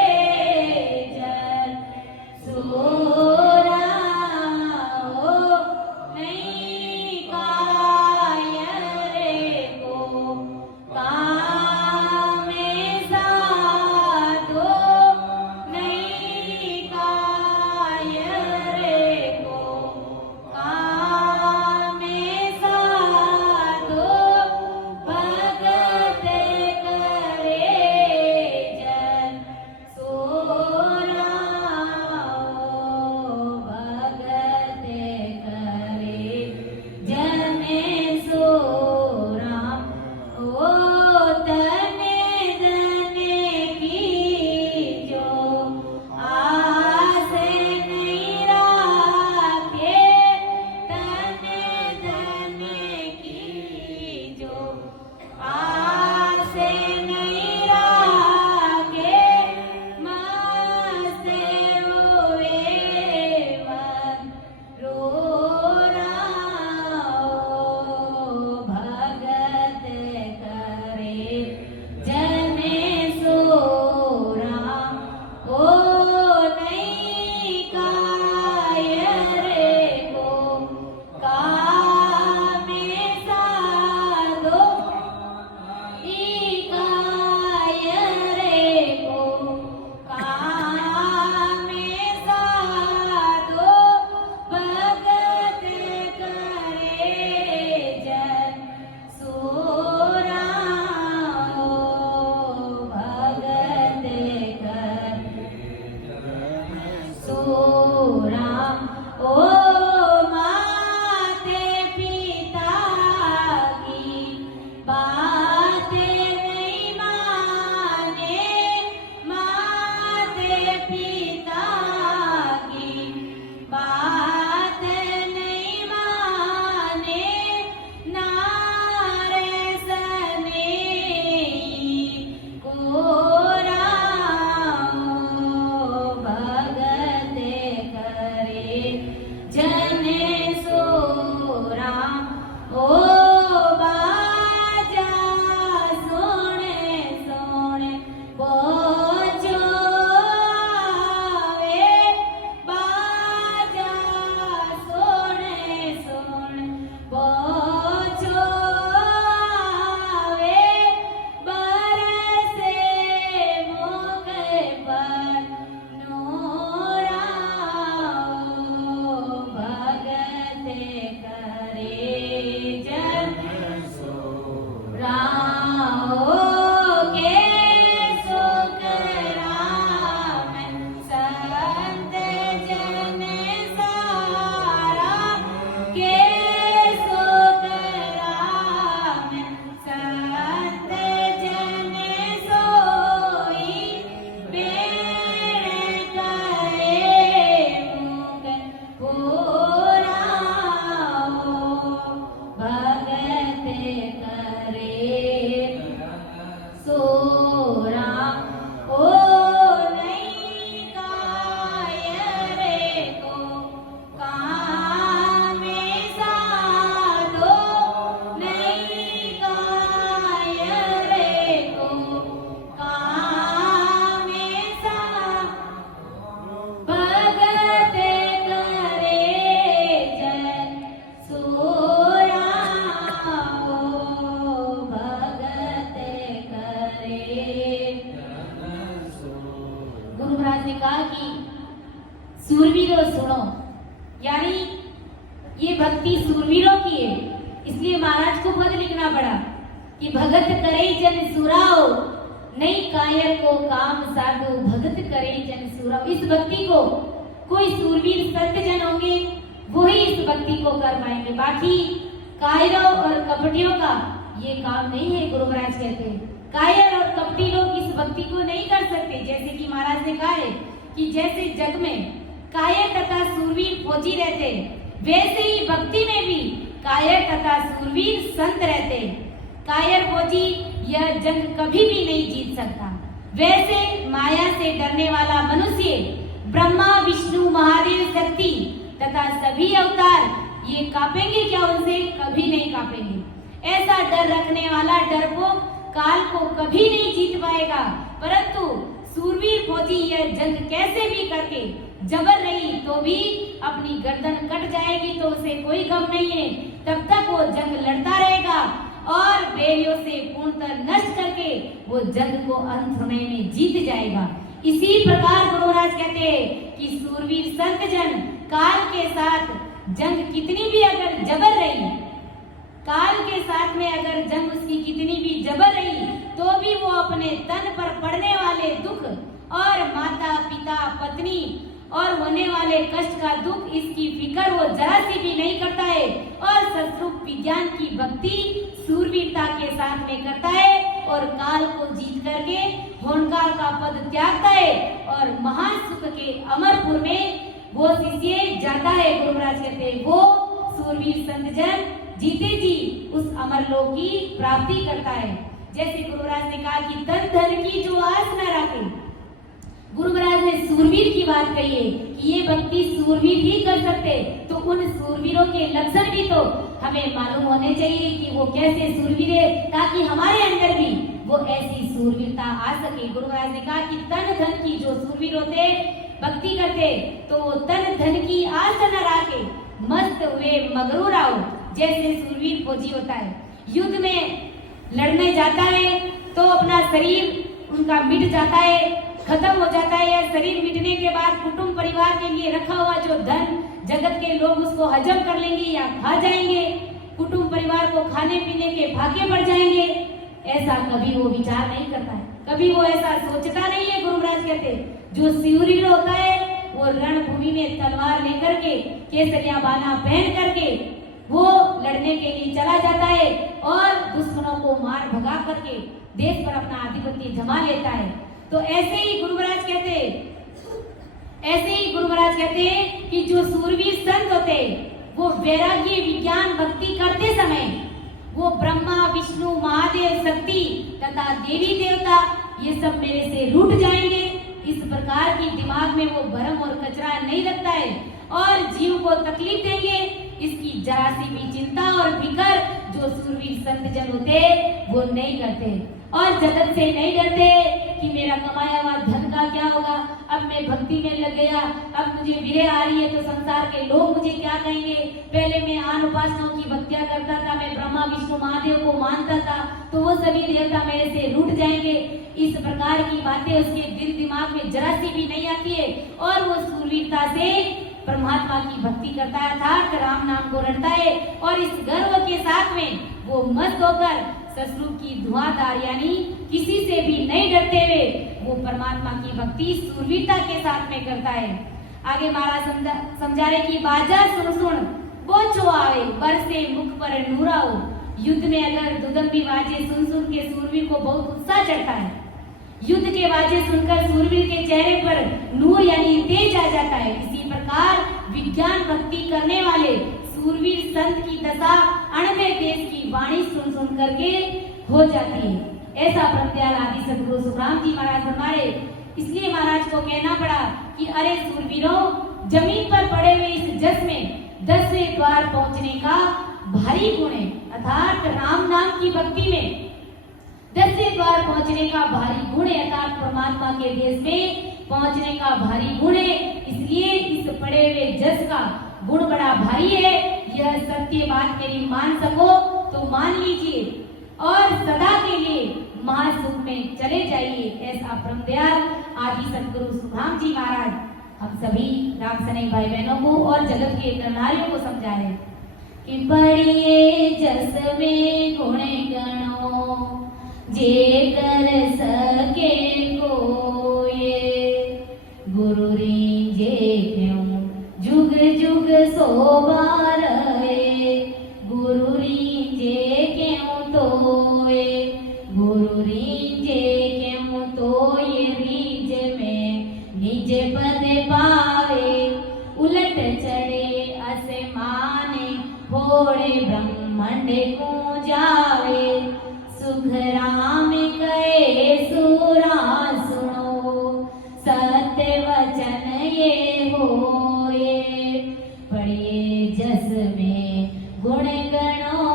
सूरवीरों सुनो, यानी ये भक्ति सूरवीरों की है। इसलिए महाराज को पद लिखना पड़ा कि भगत करे जन सुराओ, नहीं कायर को काम साधो, भगत करे जन सुराओ। इस भक्ति को कोई सूरवीर संत जन होंगे वही इस भक्ति को कर पाएंगे, बाकी कायरों और कपटियों का ये काम नहीं है। गुरु महाराज कहते हैं कायर और कपटी लोग इस भक्ति को नहीं कर सकते। जैसे कि महाराज ने कहा है कि जैसे जग में कायर तथा सूरवीर फौजी रहते, वैसे ही भक्ति में भी कायर तथा सूरवीर संत रहते। कायर फौजी यह जंग कभी भी नहीं जीत सकता। वैसे माया से डरने वाला मनुष्य ब्रह्मा विष्णु महादेव शक्ति तथा सभी अवतार ये कांपेंगे क्या? उनसे कभी नहीं कांपेंगे। ऐसा डर रखने वाला डरपोक काल को कभी नहीं जीत पाएगा। परंतु सूरवीर फौजी यह जंग कैसे भी करके जबर रही तो भी अपनी गर्दन कट जाएगी तो उसे कोई गम नहीं है। तब तक वो जंग लड़ता रहेगा और बैरियों से पूर्णतः नष्ट करके वो जंग को अंत समय में जीत जाएगा। इसी प्रकार गुरु महाराज कहते हैं कि सूरवीर संत जन काल के साथ जंग कितनी भी अगर जबर रही, काल के साथ में अगर जंग उसकी कितनी भी जबर रही तो भी वो अपने तन पर पड़ने वाले दुख और माता पिता पत्नी और होने वाले कष्ट का दुख इसकी फिक्र वो जरा सी भी नहीं करता है और सत्रूप विज्ञान की भक्ति सूरवीरता के साथ में करता है और काल को जीत करके होनकाल का पद त्यागता है और महान सुख के अमरपुर में वो शिष्य जाता है। गुरु महाराज कहते हैं वो सूरवीर संत जन जीते जी उस अमरलोक की प्राप्ति करता है। जैसे गुरु महाराज ने कहा कि धन धन की जो आस न रखे, गुरु महाराज ने सूरवीर की बात कही है कि ये भक्ति सूरवीर ही कर सकते, तो उन सूरवीरों के लक्षण भी तो हमें मालूम होने चाहिए कि वो कैसे सूरवीर है, ताकि हमारे अंदर भी वो ऐसी सूरवीरता आ सके। गुरु महाराज ने कहा कि तन धन की जो सूरवीर होते भक्ति करते तो वो तन धन की आस न रखे, मस्त हुए मगरूर आओ। जैसे सूरवीर फौजी होता है, युद्ध में लड़ने जाता है तो अपना शरीर उनका मिट जाता है, खत्म हो जाता है, या शरीर मिटने के बाद कुटुंब परिवार के लिए रखा हुआ जो धन जगत के लोग उसको हजम कर लेंगे या खा जाएंगे, कुटुंब परिवार को खाने पीने के भागे पड़ जाएंगे। ऐसा कभी वो विचार नहीं करता है, कभी वो ऐसा सोचता नहीं है। गुरु महाराज कहते जो सूरवीर होता है वो रणभूमि में तलवार लेकर के केसरिया बाना पहन करके वो लड़ने के लिए चला जाता है और दुश्मनों को मार भगा करके देश पर अपना आधिपत्य जमा लेता है। तो ऐसे ही गुरु महाराज कहते हैं कि जो सूरवीर संत होते वो वैराग्य विज्ञान भक्ति करते समय वो ब्रह्मा विष्णु महादेव शक्ति तथा देवी देवता ये सब मेरे से रूठ जाएंगे, इस प्रकार की दिमाग में वो भरम और कचरा नहीं रखता है और जीव को तकलीफ देंगे इसकी जरा सी भी चिंता और फिक्र जो सूरवीर संत जन होते वो नहीं करते और जगत से नहीं डरते कि मेरा कमाया हुआ धन का क्या होगा, अब मैं भक्ति में लग गया, अब मुझे विरह आ रही है तो संसार के लोग मुझे क्या कहेंगे, पहले मैं आन उपासनाओं की भक्तियां करता था, मैं ब्रह्मा विष्णु महादेव को मानता था तो वो सभी देवता मेरे से रूठ जाएंगे। इस प्रकार की बातें उसके दिल दिमाग में जरा सी भी नहीं आती है और वो सूरवीरता से परमात्मा की भक्ति करता है, अर्थात राम नाम को रटता है और इस गर्व के साथ में वो मस्त होकर ससुर की धुआंधार यानी किसी से भी नहीं डरते हुए वो परमात्मा की भक्ति सूरवीरता के साथ में करता है। आगे महाराज समझा रहे कि बाजा सुन सुन बोचो आवे, बरसे मुख पर नूराओ। युद्ध में अगर दुदम्बी बाजे सुन सुन के सूरवीर को बहुत उत्साह चढ़ता है, युद्ध के बाजे सुनकर सूरवीर के चेहरे पर नूर यानी तेज आ जाता है। इसी प्रकार विज्ञान भक्ति करने वाले सूरवीर संत की दशा अणबे देश की वाणी सुन सुन करके हो जाती है। ऐसा ब्रह्मदयाल आदि सदगुरु सुखराम जी महाराज हमारे, इसलिए महाराज को कहना पड़ा कि अरे सूरवीरों, जमीन पर पड़े हुए इस जस में 10वें द्वार पहुंचने का भारी गुण है, अर्थात राम नाम की भक्ति में 10वें द्वार पहुंचने का भारी गुण है, अर्थात परमात्मा के देश में पहुंचने का भारी गुण है। इसलिए इस पड़े हुए जस का गुण बड़ा भारी है। यह सत्य बात मेरी मान सको तो मान लीजिए और सदा के लिए महासुख में चले जाइए। ऐसा ब्रह्मदयाल आदि सदगुरु सुखराम जी महाराज हम सभी राम सैनिक भाई बहनों को और जगत के नरनारियों को समझा रहे कि पढ़िए जस में गुण गणो जे कर सके कोये गुरु रींजे क्यों जुग जुग शोभा रहे गुरु रींजे क्यों तोए गुरु रींजे क्यों तोए रीज में निज पद पावे उलट चढ़े आसमाने फोड़े ब्रह्मांड को जावे सुख राम कहे सुरा सुनो सत्य वचन ये होए पढ़िए जस में गुण गणो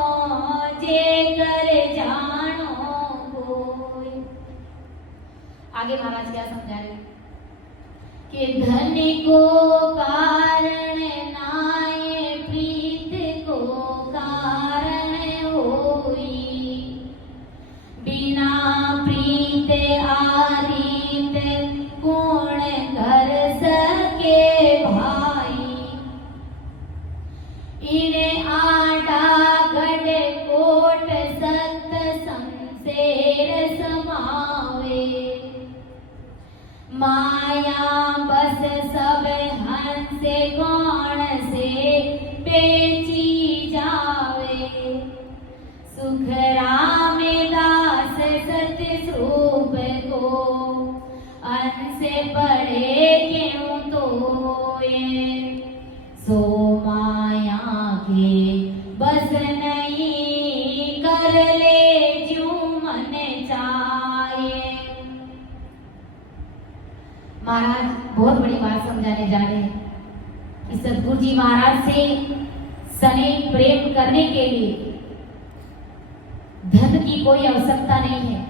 जे कर जानो कोई। आगे महाराज क्या समझा रहे कि धन को कारण नाये प्रीत को कारण होई बिना प्रीत आरीत कौन कर सके भाई इन्हें आटा गढ़ कोट सत शमशेर समावे माया बस सब हंस कौन से बेची जावे सुख राम दास सत्य स्वरूप को अंश पड़े क्यों तोए सो माया के बस नहीं कर ले जो मन चाहे। महाराज बहुत बड़ी बात समझाने जा रहे हैं कि सतगुरु जी महाराज से सने प्रेम करने के लिए धन की कोई आवश्यकता नहीं है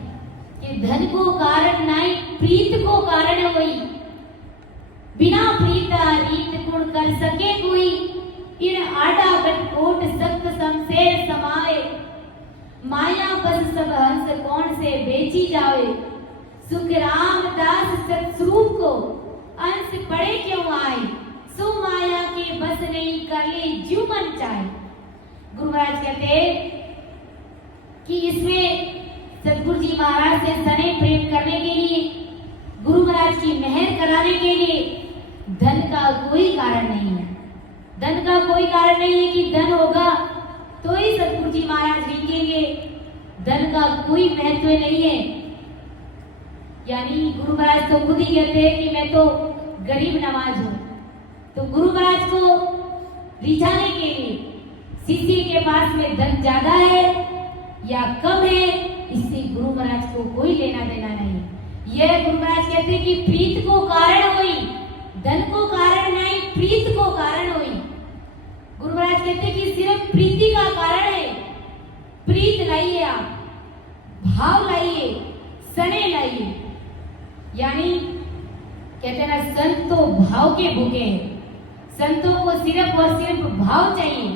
कि धन को कारण नहीं प्रीत को कारण हुई बिना प्रीत रीत गुण कर सके कोई इन आटा कोट सख्त शमशेर समाए माया बस सब हंस कौन से बेची जावे सुख राम दास सतस्वरूप को अंश पड़े क्यों आए सो माया के बस नहीं कर ले जो मन चाहे। गुरु महाराज कहते कि इसमें सतगुरु जी महाराज से सने प्रेम करने के लिए गुरु महाराज की मेहर कराने के लिए धन का कोई कारण नहीं है। धन का कोई कारण नहीं है कि धन होगा तो ही सतगुरु जी महाराज लिखेंगे। धन का कोई महत्व नहीं है। यानी गुरु महाराज तो खुद ही कहते हैं कि मैं तो गरीब नवाज हूँ। तो गुरु महाराज को रिझाने के लिए शिष्य के पास में धन ज्यादा है या कम है इससे गुरु महाराज को कोई लेना देना नहीं। यह गुरु महाराज कहते हैं कि प्रीत को कारण हुई धन को कारण नहीं प्रीत को कारण हुई। गुरु महाराज कहते हैं कि सिर्फ प्रीति का कारण है। प्रीत लाइए आप भाव लाइए सने लाइए। यानी कहते हैं ना संत तो भाव के भूखे हैं। संतों को सिर्फ और सिर्फ भाव चाहिए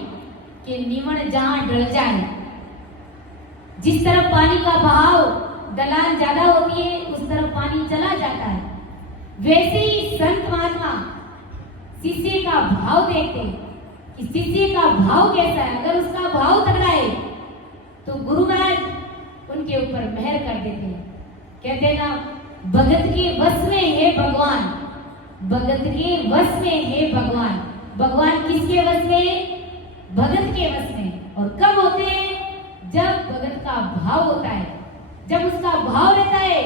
कि निमन जहां ढल जाए। जिस तरफ पानी का बहाव ढलान ज्यादा होती है उस तरफ पानी चला जाता है। वैसे ही संत महात्मा शिष्य का भाव देखते हैं कि शिष्य का भाव कैसा है। अगर उसका भाव तगड़ा है तो गुरु महाराज उनके ऊपर मेहर कर देते हैं। कहते हैं ना भगत के वश में है भगवान भगत के वश में है भगवान। भगवान किसके वश में भगत के वश में। और कब होते हैं जब भगत का भाव होता है जब उसका भाव रहता है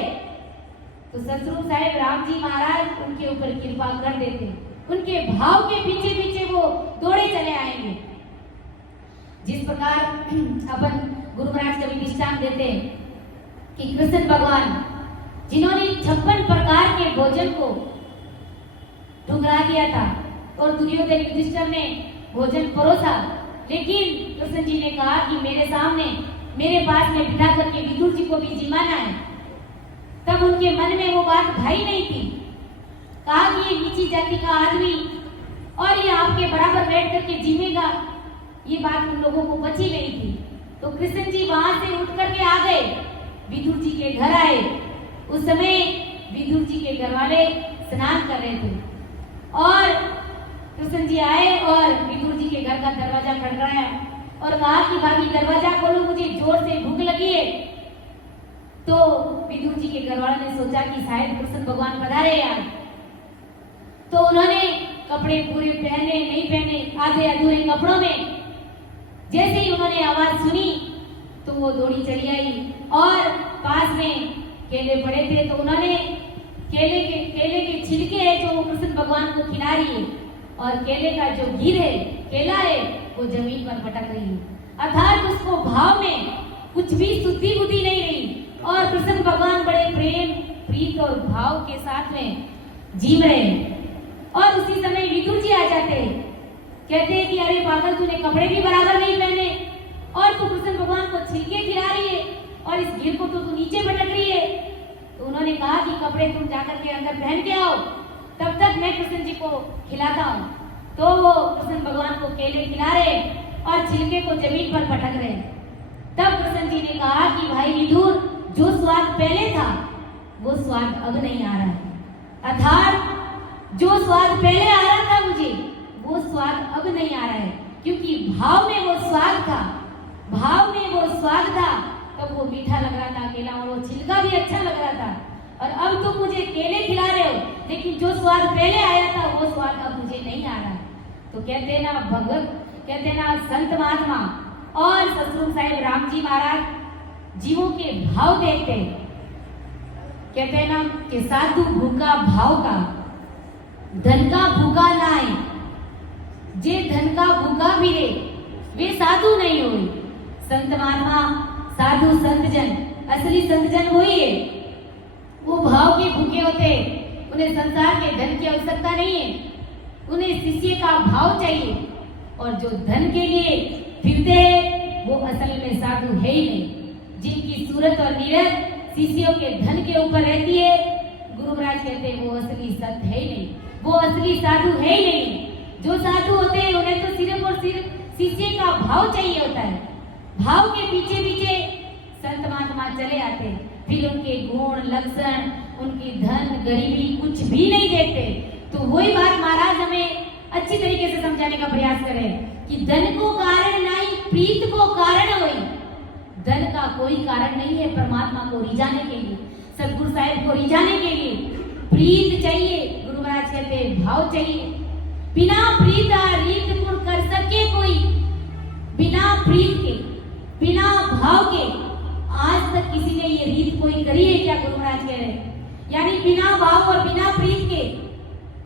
तो सतगुरु साहिब राम जी महाराज उनके ऊपर कृपा कर देते। उनके भाव के पीछे पीछे वो दौड़े चले आएंगे। जिस प्रकार अपन गुरु महाराज कभी दृष्टांत देते हैं कि कृष्ण भगवान जिन्होंने 56 प्रकार के भोजन को ठुकरा दिया था और दुर्योधन युधिष्ठिर ने भोजन परोसा, लेकिन कृष्ण जी ने कहा कि मेरे सामने मेरे पास में बिठा करके विदुर जी को भी जिमाना है। तब उनके मन में वो बात भाई नहीं थी। कहा कि ये नीची जाति का आदमी और ये आपके बराबर बैठ करके जिमेगा, ये बात उन लोगों को बची नहीं थी। तो कृष्ण जी वहां से उठ करके आ गए, विदुर जी के घर आए। उस समय विदुर जी के घर वाले स्नान कर रहे थे और कृष्ण जी आए और विदुर जी के घर का दरवाजा खड़खड़ाया और कहा कि भाभी दरवाजा खोलो, मुझे जोर से भूख लगी है। तो विदुर जी के घरवालों ने सोचा कि शायद कृष्ण भगवान पधारे यार, तो उन्होंने कपड़े पूरे पहने नहीं पहने, आधे अधूरे कपड़ों में, जैसे ही उन्होंने आवाज सुनी तो वो दौड़ी चली आई और पास में केले पड़े थे तो उन्होंने केले के छिलके है जो कृष्ण भगवान को खिला रही है और केले का जो गिर है, केला है, वो जमीन पर पटक रही है, अर्थात उसको भाव में कुछ भी शुद्धि बुद्धि नहीं रही और कृष्ण भगवान बड़े प्रेम प्रीत और भाव के साथ में जी रहे। और उसी समय विदुर जी आ जाते, कहते हैं कि अरे पागल, तूने कपड़े भी बराबर नहीं पहने और तू कृष्ण भगवान को छिलके खिला रही है और इस गिर को तो तू नीचे पटक रही है। तो उन्होंने कहा कि कपड़े तुम जाकर के अंदर पहन के आओ, तब तक मैं कृष्ण जी को खिलाता हूँ। तो वो कृष्ण भगवान को केले खिला रहे और छिलके को जमीन पर पटक रहे। तब कृष्ण जी ने कहा कि भाई विदुर, जो स्वाद पहले था वो स्वाद अब नहीं आ रहा है, अर्थात जो स्वाद पहले आ रहा था मुझे, वो स्वाद अब नहीं आ रहा है, क्योंकि भाव में वो स्वाद था, भाव में वो स्वाद था, तब वो मीठा लग रहा था केला और वो छिलका भी अच्छा लग रहा था। और अब तुम मुझे केले खिला रहे हो, लेकिन जो स्वाद पहले आया था वो स्वाद अब मुझे नहीं आ रहा। तो कहते ना भगत, कहते ना संत महात्मा और सतगुरु साहिब राम जी महाराज जीवों के भाव देखते, कहते ना कि साधु भूखा भाव का, धन का भूखा ना है, जे धन का भूखा भी रे वे साधु नहीं हुए। संत महात्मा साधु संत जन, असली संत जन वही है, वो भाव के भूखे होते, उन्हें संसार के धन की आवश्यकता नहीं है, उन्हें शिष्य का भाव चाहिए। और जो धन के लिए फिरते हैं वो असल में साधु है ही नहीं। जिनकी सूरत और नीरत शिष्यों के धन के ऊपर रहती है, गुरु महाराज कहते हैं वो असली संत है ही नहीं, वो असली साधु है ही नहीं। जो साधु होते हैं उन्हें तो सिर्फ और सिर्फ शिष्य का भाव चाहिए होता है, भाव के पीछे पीछे संत महात्मा चले आते, फिर उनके गुण लक्षण, उनकी धन गरीबी कुछ भी नहीं देखते। तो वही बात महाराज हमें अच्छी तरीके से समझाने का प्रयास करें कि धन को कारण नहीं, प्रीत को कारण होई। धन का कोई कारण नहीं है परमात्मा को रिझाने के लिए, सतगुरु साहिब को रिझाने के लिए प्रीत चाहिए। गुरु महाराज कहते हैं भाव चाहिए। बिना प्रीत रीत गुण कर सके कोई, बिना प्रीत के, बिना भाव के आज तक किसी ने ये रीत कोई करी है क्या? गुरु महाराज कह रहे हैं, यानी बिना भाव और बिना प्रीत के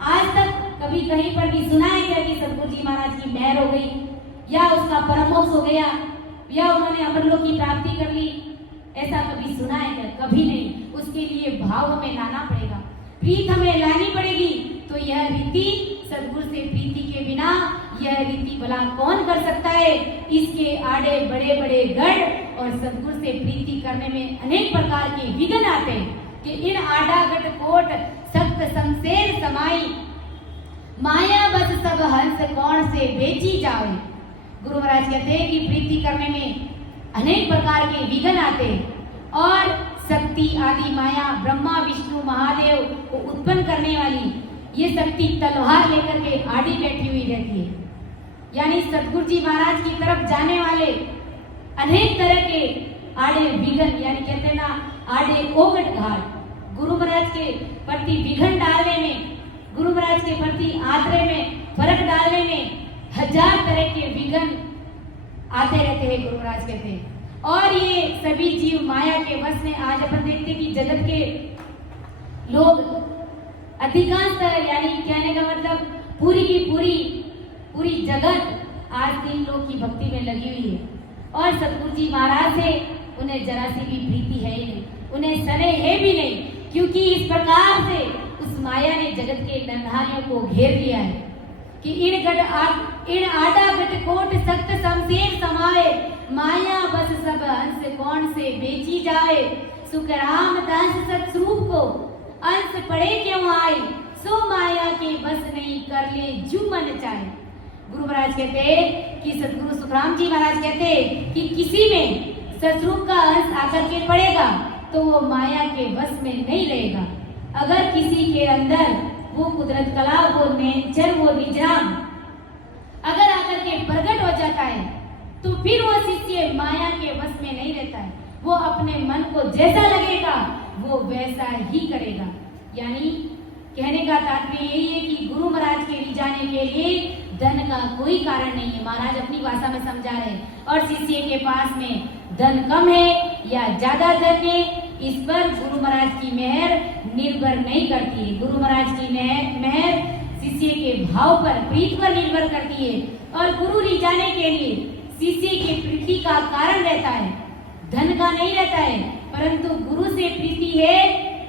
आज तक कभी कहीं पर भी सुना है क्या कि सतगुरु जी महाराज की मेहर हो गई या उसका परमोक्ष हो गया या उन्होंने अमरलोक की प्राप्ति कर ली? ऐसा कभी सुना है क्या? कभी नहीं। उसके लिए भाव हमें लाना पड़ेगा, प्रीत हमें लानी पड़ेगी। तो यह रीति सतगुरु से प्रीति के बिना यह रीति भला कौन कर सकता है? इसके आड़े बड़े बड़े गढ़ और सतगुरु से प्रीति करने में अनेक प्रकार के विघ्न आते हैं कि इन आड़ा गट कोट सख्त शमशेर समाई, माया बस सब हंस कौन से बेची जाए। गुरु महाराज कहते हैं कि प्रीति करने में अनेक प्रकार के विघ्न आते और शक्ति आदि माया ब्रह्मा विष्णु महादेव को उत्पन्न करने वाली ये शक्ति तलवार लेकर के आड़ी बैठी हुई रहती है। यानी सतगुरु जी महाराज की तरफ जाने वाले अनेक तरह के आड़े विघ्न, यानी कहते हैं ना आड़े ओगट घाट, गुरु महाराज के प्रति विघ्न डालने में, गुरु महाराज के प्रति आदरे में फर्क डालने में हजार तरह के विघ्न आते रहते हैं। गुरु महाराज कहते हैं और ये सभी जीव माया के वश में। आज अपन देखते हैं कि जगत के लोग अधिकांश, यानी कहने का मतलब पूरी की पूरी जगत आज 3 लोग की भक्ति में लगी हुई है और सतगुरु जी महाराज से उन्हें जरा सी भी प्रीति है ही नहीं, उन्हें सने है भी नहीं, क्योंकि इस प्रकार से उस माया ने जगत के नन्हारियों को घेर लिया है कि इन आड़ा गट कोट सख्त शमशेर समाए, माया बस सब हंस कौन से बेची जाए। सुख राम दास सतस्वरूप को अंश पड़े क्यों आए, सो माया के बस नहीं कर ले जो मन चाहे। गुरु महाराज कहते हैं कि सतगुरु सुखराम जी महाराज कहते हैं कि किसी में सतस्वरूप का अंश आकर के पड़ेगा तो वो माया के बस में नहीं रहेगा। अगर किसी के अंदर वो कुदरत कला, वो नेचर, वो निजाम अगर आकर के प्रकट हो जाता है तो फिर वो शिष्य माया के वश में नहीं रहता है। वो अपने मन को जैसा लगेगा वो वैसा ही करेगा। यानी कहने का तात्पर्य यही है कि गुरु महाराज के रिझाने के लिए धन का कोई कारण नहीं है। महाराज अपनी भाषा में समझा रहे हैं। और शिष्य के पास में धन कम है या ज्यादा धन है, इस पर गुरु महाराज की मेहर निर्भर नहीं करती है। गुरु महाराज की मेहर शिष्य के भाव पर, प्रीत पर निर्भर करती है। और गुरु रिझाने के लिए शिष्य की प्रीति का कारण रहता है, धन का नहीं रहता है। परंतु गुरु से प्रीति है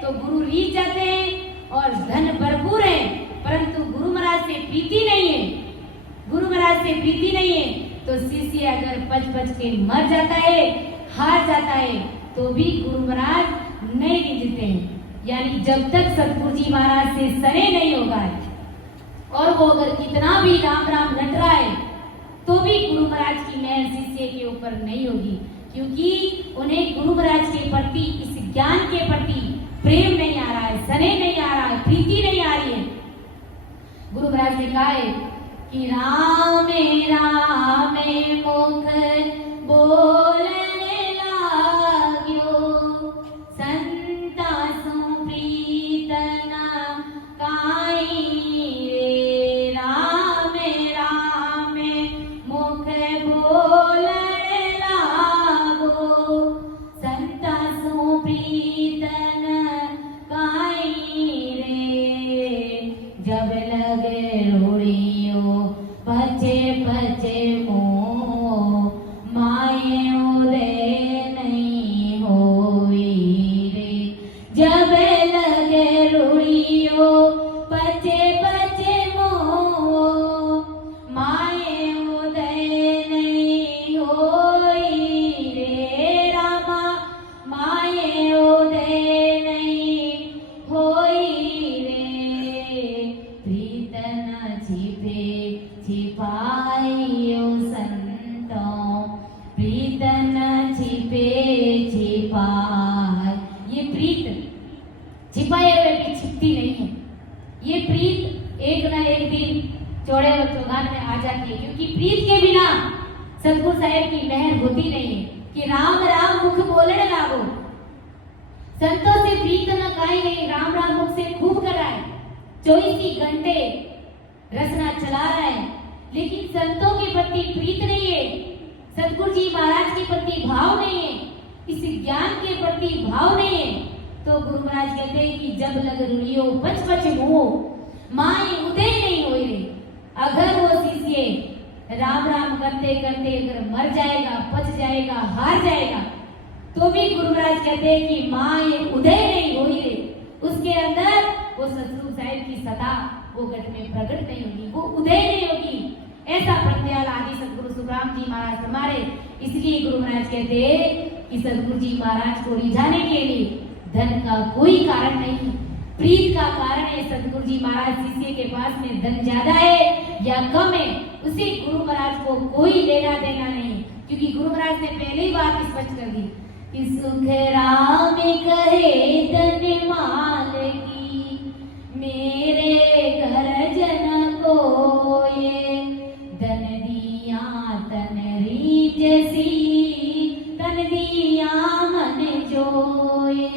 तो गुरु रिझ जाते हैं और धन भरपूर है। परंतु गुरु महाराज से प्रीति नहीं है, गुरु महाराज से प्रीति नहीं है तो शिष्य अगर पच के मर जाता है, हार जाता है, तो भी गुरु महाराज नहीं रिझते हैं। यानी जब तक सतगुरु जी महाराज से स्नेह नहीं होगा और वो अगर कितना भी राम राम रट रहा है तो भी गुरु महाराज की मेहर शिष्य के ऊपर नहीं होगी, क्योंकि उन्हें गुरु महाराज के प्रति, इस ज्ञान के प्रति प्रेम नहीं आ रहा है, स्नेह नहीं आ रहा है, प्रीति नहीं आ रही है। गुरु महाराज ने कहा है कि रामे रामे मुख बोलने लाग्यो, संता सुप्रीत न काई रे। रामे रामे मुख बोलने लागो, संता सुप्रीत न काई रे। जब लगे रोड़ियो पचे पचे मोह, माये उदय नहीं होई रे। जब लगे रोड़ियो पचे पचे मोह, माये उदय नहीं होई रे। रामा माये उदय नहीं होई रे। प्रीत न छिपे छिपायो संतों, प्रीत न छिपे छिपाय। ये प्रीत छिपाए हुए भी छिपती नहीं है। ये प्रीत एक ना एक दिन चौड़े और चौगान में आ जाती है, क्योंकि प्रीत के बिना सतगुरु साहेब की मेहर होती नहीं है। कि राम राम मुख बोलने लागो, संतों से प्रीत न काई नहीं, राम राम मुख से खूब कर रहा है, 24 घंटे रचना चला रहा है, लेकिन संतों के प्रति प्रीत नहीं है, सतगुरु जी महाराज के प्रति भाव नहीं है, इस ज्ञान के प्रति भाव नहीं है। तो गुरु महाराज कहते हैं कि जब लग रुड़ियो पच पच मोह, माई उदय नहीं होई रे। अगर वो शिष्य राम राम करते करते अगर मर जाएगा, पच जाएगा, हार जाएगा, तो भी गुरु महाराज कहते हैं कि माई उदय नहीं होई रे। उसके अंदर वो सतगुरु साहिब की सता वो घट में प्रकट नहीं होगी, वो उदय नहीं होगी। ऐसा प्रत्याल आदि सतगुरु सुखराम जी महाराज हमारे। इसलिए गुरु महाराज कहते हैं कि सतगुरु जी महाराज को रिझाने के लिए धन का कोई कारण नहीं है, प्रीत का कारण है। सतगुरु जी महाराज शिष्य के पास में धन ज्यादा है या कम है, उसे गुरु महाराज को कोई लेना देना नहीं, क्योंकि गुरु महाराज ने पहले ही बात स्पष्ट कर दी कि सुख राम कहे धन माल की, मेरे घर जन को ये धन दिया तन रीत सी, तन दिया मन जोए।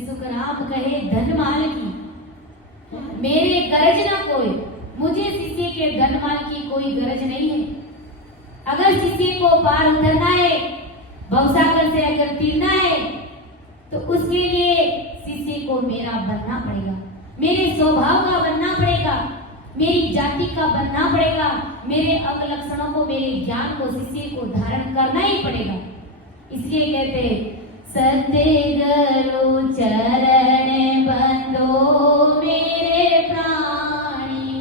सुख राम कहे धन माल की, मेरे गरज ना कोई, मुझे शिष्य के धन माल की कोई गरज नहीं है। अगर शिष्य को पार उतरना है, भवसागर से अगर तीरना है, तो उसके लिए शिष्य को मेरा बनना पड़ेगा, मेरे स्वभाव का बनना पड़ेगा, मेरी जाति का बनना पड़ेगा, मेरे अंग लक्षणों को, मेरे ज्ञान को शिष्य को धारण करना ही पड़ेगा। इसलिए कहते हैं सतगुरु चरण बंदो मेरे प्राणी,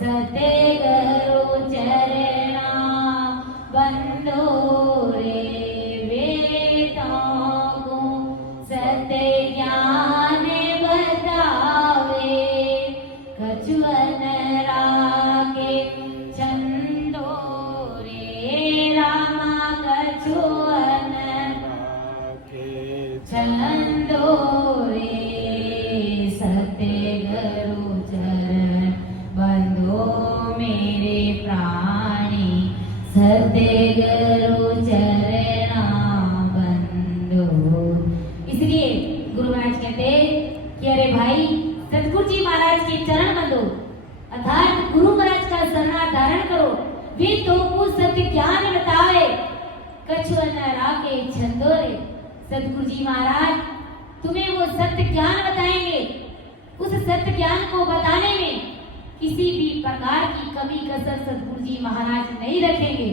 सतगुरु चरणा बंदो रे। वेदों को सत्य ज्ञान बतावे, कछुअन रागे छंदो रे। रामा कछुअन छंदो रे। सत्य गुरु चरणा बंधु। इसलिए गुरु महाराज कहते कि अरे भाई सतगुरु जी महाराज के चरण बंधो, अर्थात गुरु महाराज का शरणा धारण करो। वे तो को सत्य ज्ञान बतावे, कछु न राखे छंदोरे। सतगुरु जी महाराज तुम्हें वो सत्य ज्ञान बताएंगे। उस सत्य ज्ञान को बताने में किसी भी प्रकार की कमी कसर सतगुरु जी महाराज नहीं रखेंगे।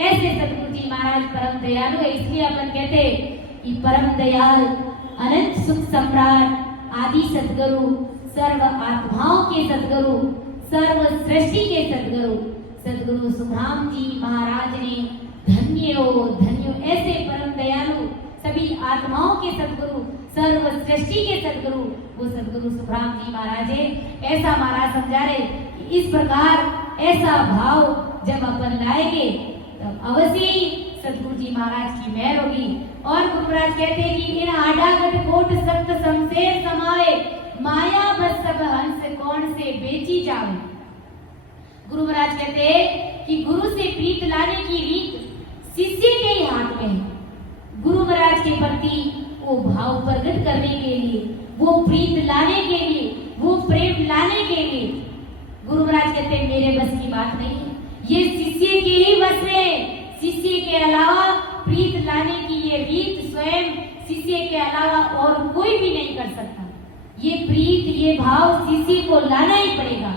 ऐसे सतगुरु जी महाराज परम दयालु है। इसलिए अपन कहते कि परम दयाल अनंत सुख सम्राट आदि सतगुरु, सर्व आत्माओं के सतगुरु, सर्व सृष्टि के सतगुरु सतगुरु सुखराम जी महाराज ने धन्यो धन्यो, ऐसे परम दयालु सभी आत्माओं के सतगुरु, सर्व सृष्टि के सतगुरु वो सतगुरु सुखराम जी महाराज है। ऐसा महाराज समझा रहे कि इस प्रकार ऐसा भाव जब अपन लाएंगे तब अवश्य ही सतगुरु जी महाराज की मेहर होगी। और गुरु महाराज कहते हैं कि इन आडागढ़ कोट सप्त शमशेर समाए, माया बस सब हंस कौन से बेची जावे। गुरु महाराज कहते हैं कि गुरु से प्रीत लाने की रीत शिष्य के ही हाथ में है। गुरु महाराज के प्रति वो भाव प्रकट करने के लिए, वो प्रीत लाने के लिए, वो प्रेम लाने के लिए गुरु महाराज कहते हैं मेरे बस की बात नहीं है, ये शिष्य के ही बस में। शिष्य के अलावा प्रीत लाने की ये रीत स्वयं शिष्य के अलावा और कोई भी नहीं कर सकता। ये प्रीत, ये भाव शिष्य को लाना ही पड़ेगा।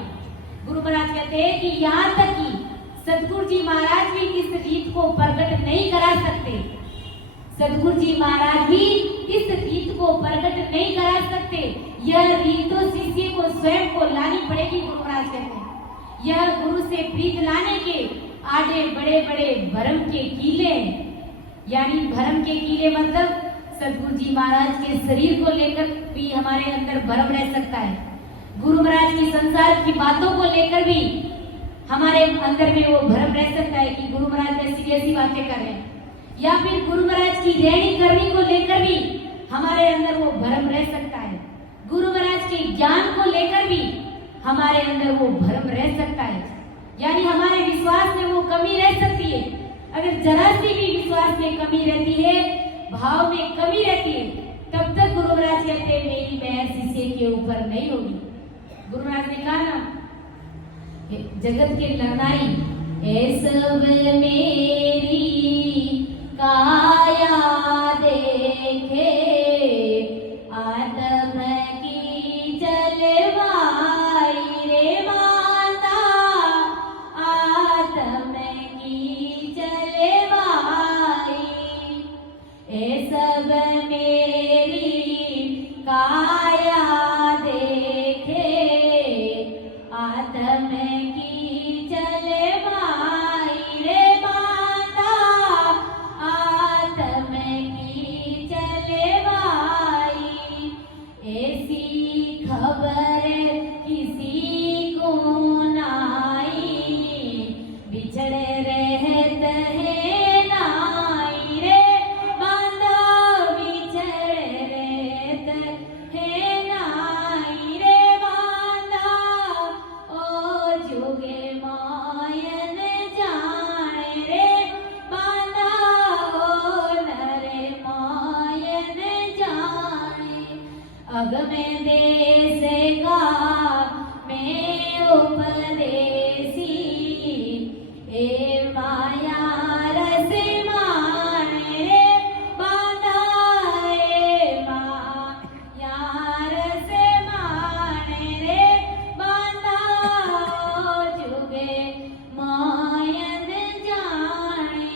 गुरु महाराज कहते हैं कि यहाँ तक कि सतगुरु जी महाराज भी इस रीत को प्रकट नहीं करा सकते। सतगुरु जी महाराज भी इस रीत को प्रकट नहीं करा सकते। यह रीत तो शिष्य को स्वयं को लानी पड़ेगी। गुरु महाराज कहते हैं यह गुरु से प्रीत लाने के आगे बड़े बड़े भरम के कीले हैं। यानी भरम के कीले मतलब सतगुरु जी महाराज के शरीर को लेकर भी हमारे अंदर भरम रह सकता है। गुरु महाराज की संसार की बातों को लेकर भी हमारे अंदर में वो भरम रह सकता है कि गुरु महाराज ऐसी ऐसी बातें कर रहे हैं, या फिर गुरु महाराज की रहनी करनी को लेकर भी हमारे अंदर वो भरम रह सकता है। गुरु महाराज के ज्ञान को लेकर भी हमारे अंदर वो भरम रह सकता है। यानी हमारे विश्वास में वो कमी रह सकती है। अगर जरा सी भी विश्वास में कमी रहती है, भाव में कमी रहती है, तब तक गुरु महाराज कहते हैं मेरी मेहर शिष्य के ऊपर नहीं होगी। गुरु महाराज ने कहा ना जगत के नरनारी ए सब मेरी काया देखे, आत्म की जलवाई रे माता, आत्म की जलवाई। ए सब मेरी काया देखे, आत्म की जलवाई रे माता, आत्म की जलवाई। ऐसी खबर किसी को नाई, बिछड़ रहत है नाई रे बांधा, बिछड़ रहत है नाई रे बांधा। ओ जुगे मायन जाने रे बांधा, ओ नरे मायन जाने। अगम देश का मैं उपदेसी, ए माया रस माने रे बांधा, ए माया रस माने रे बांधा। ओ जुगे मायन जाने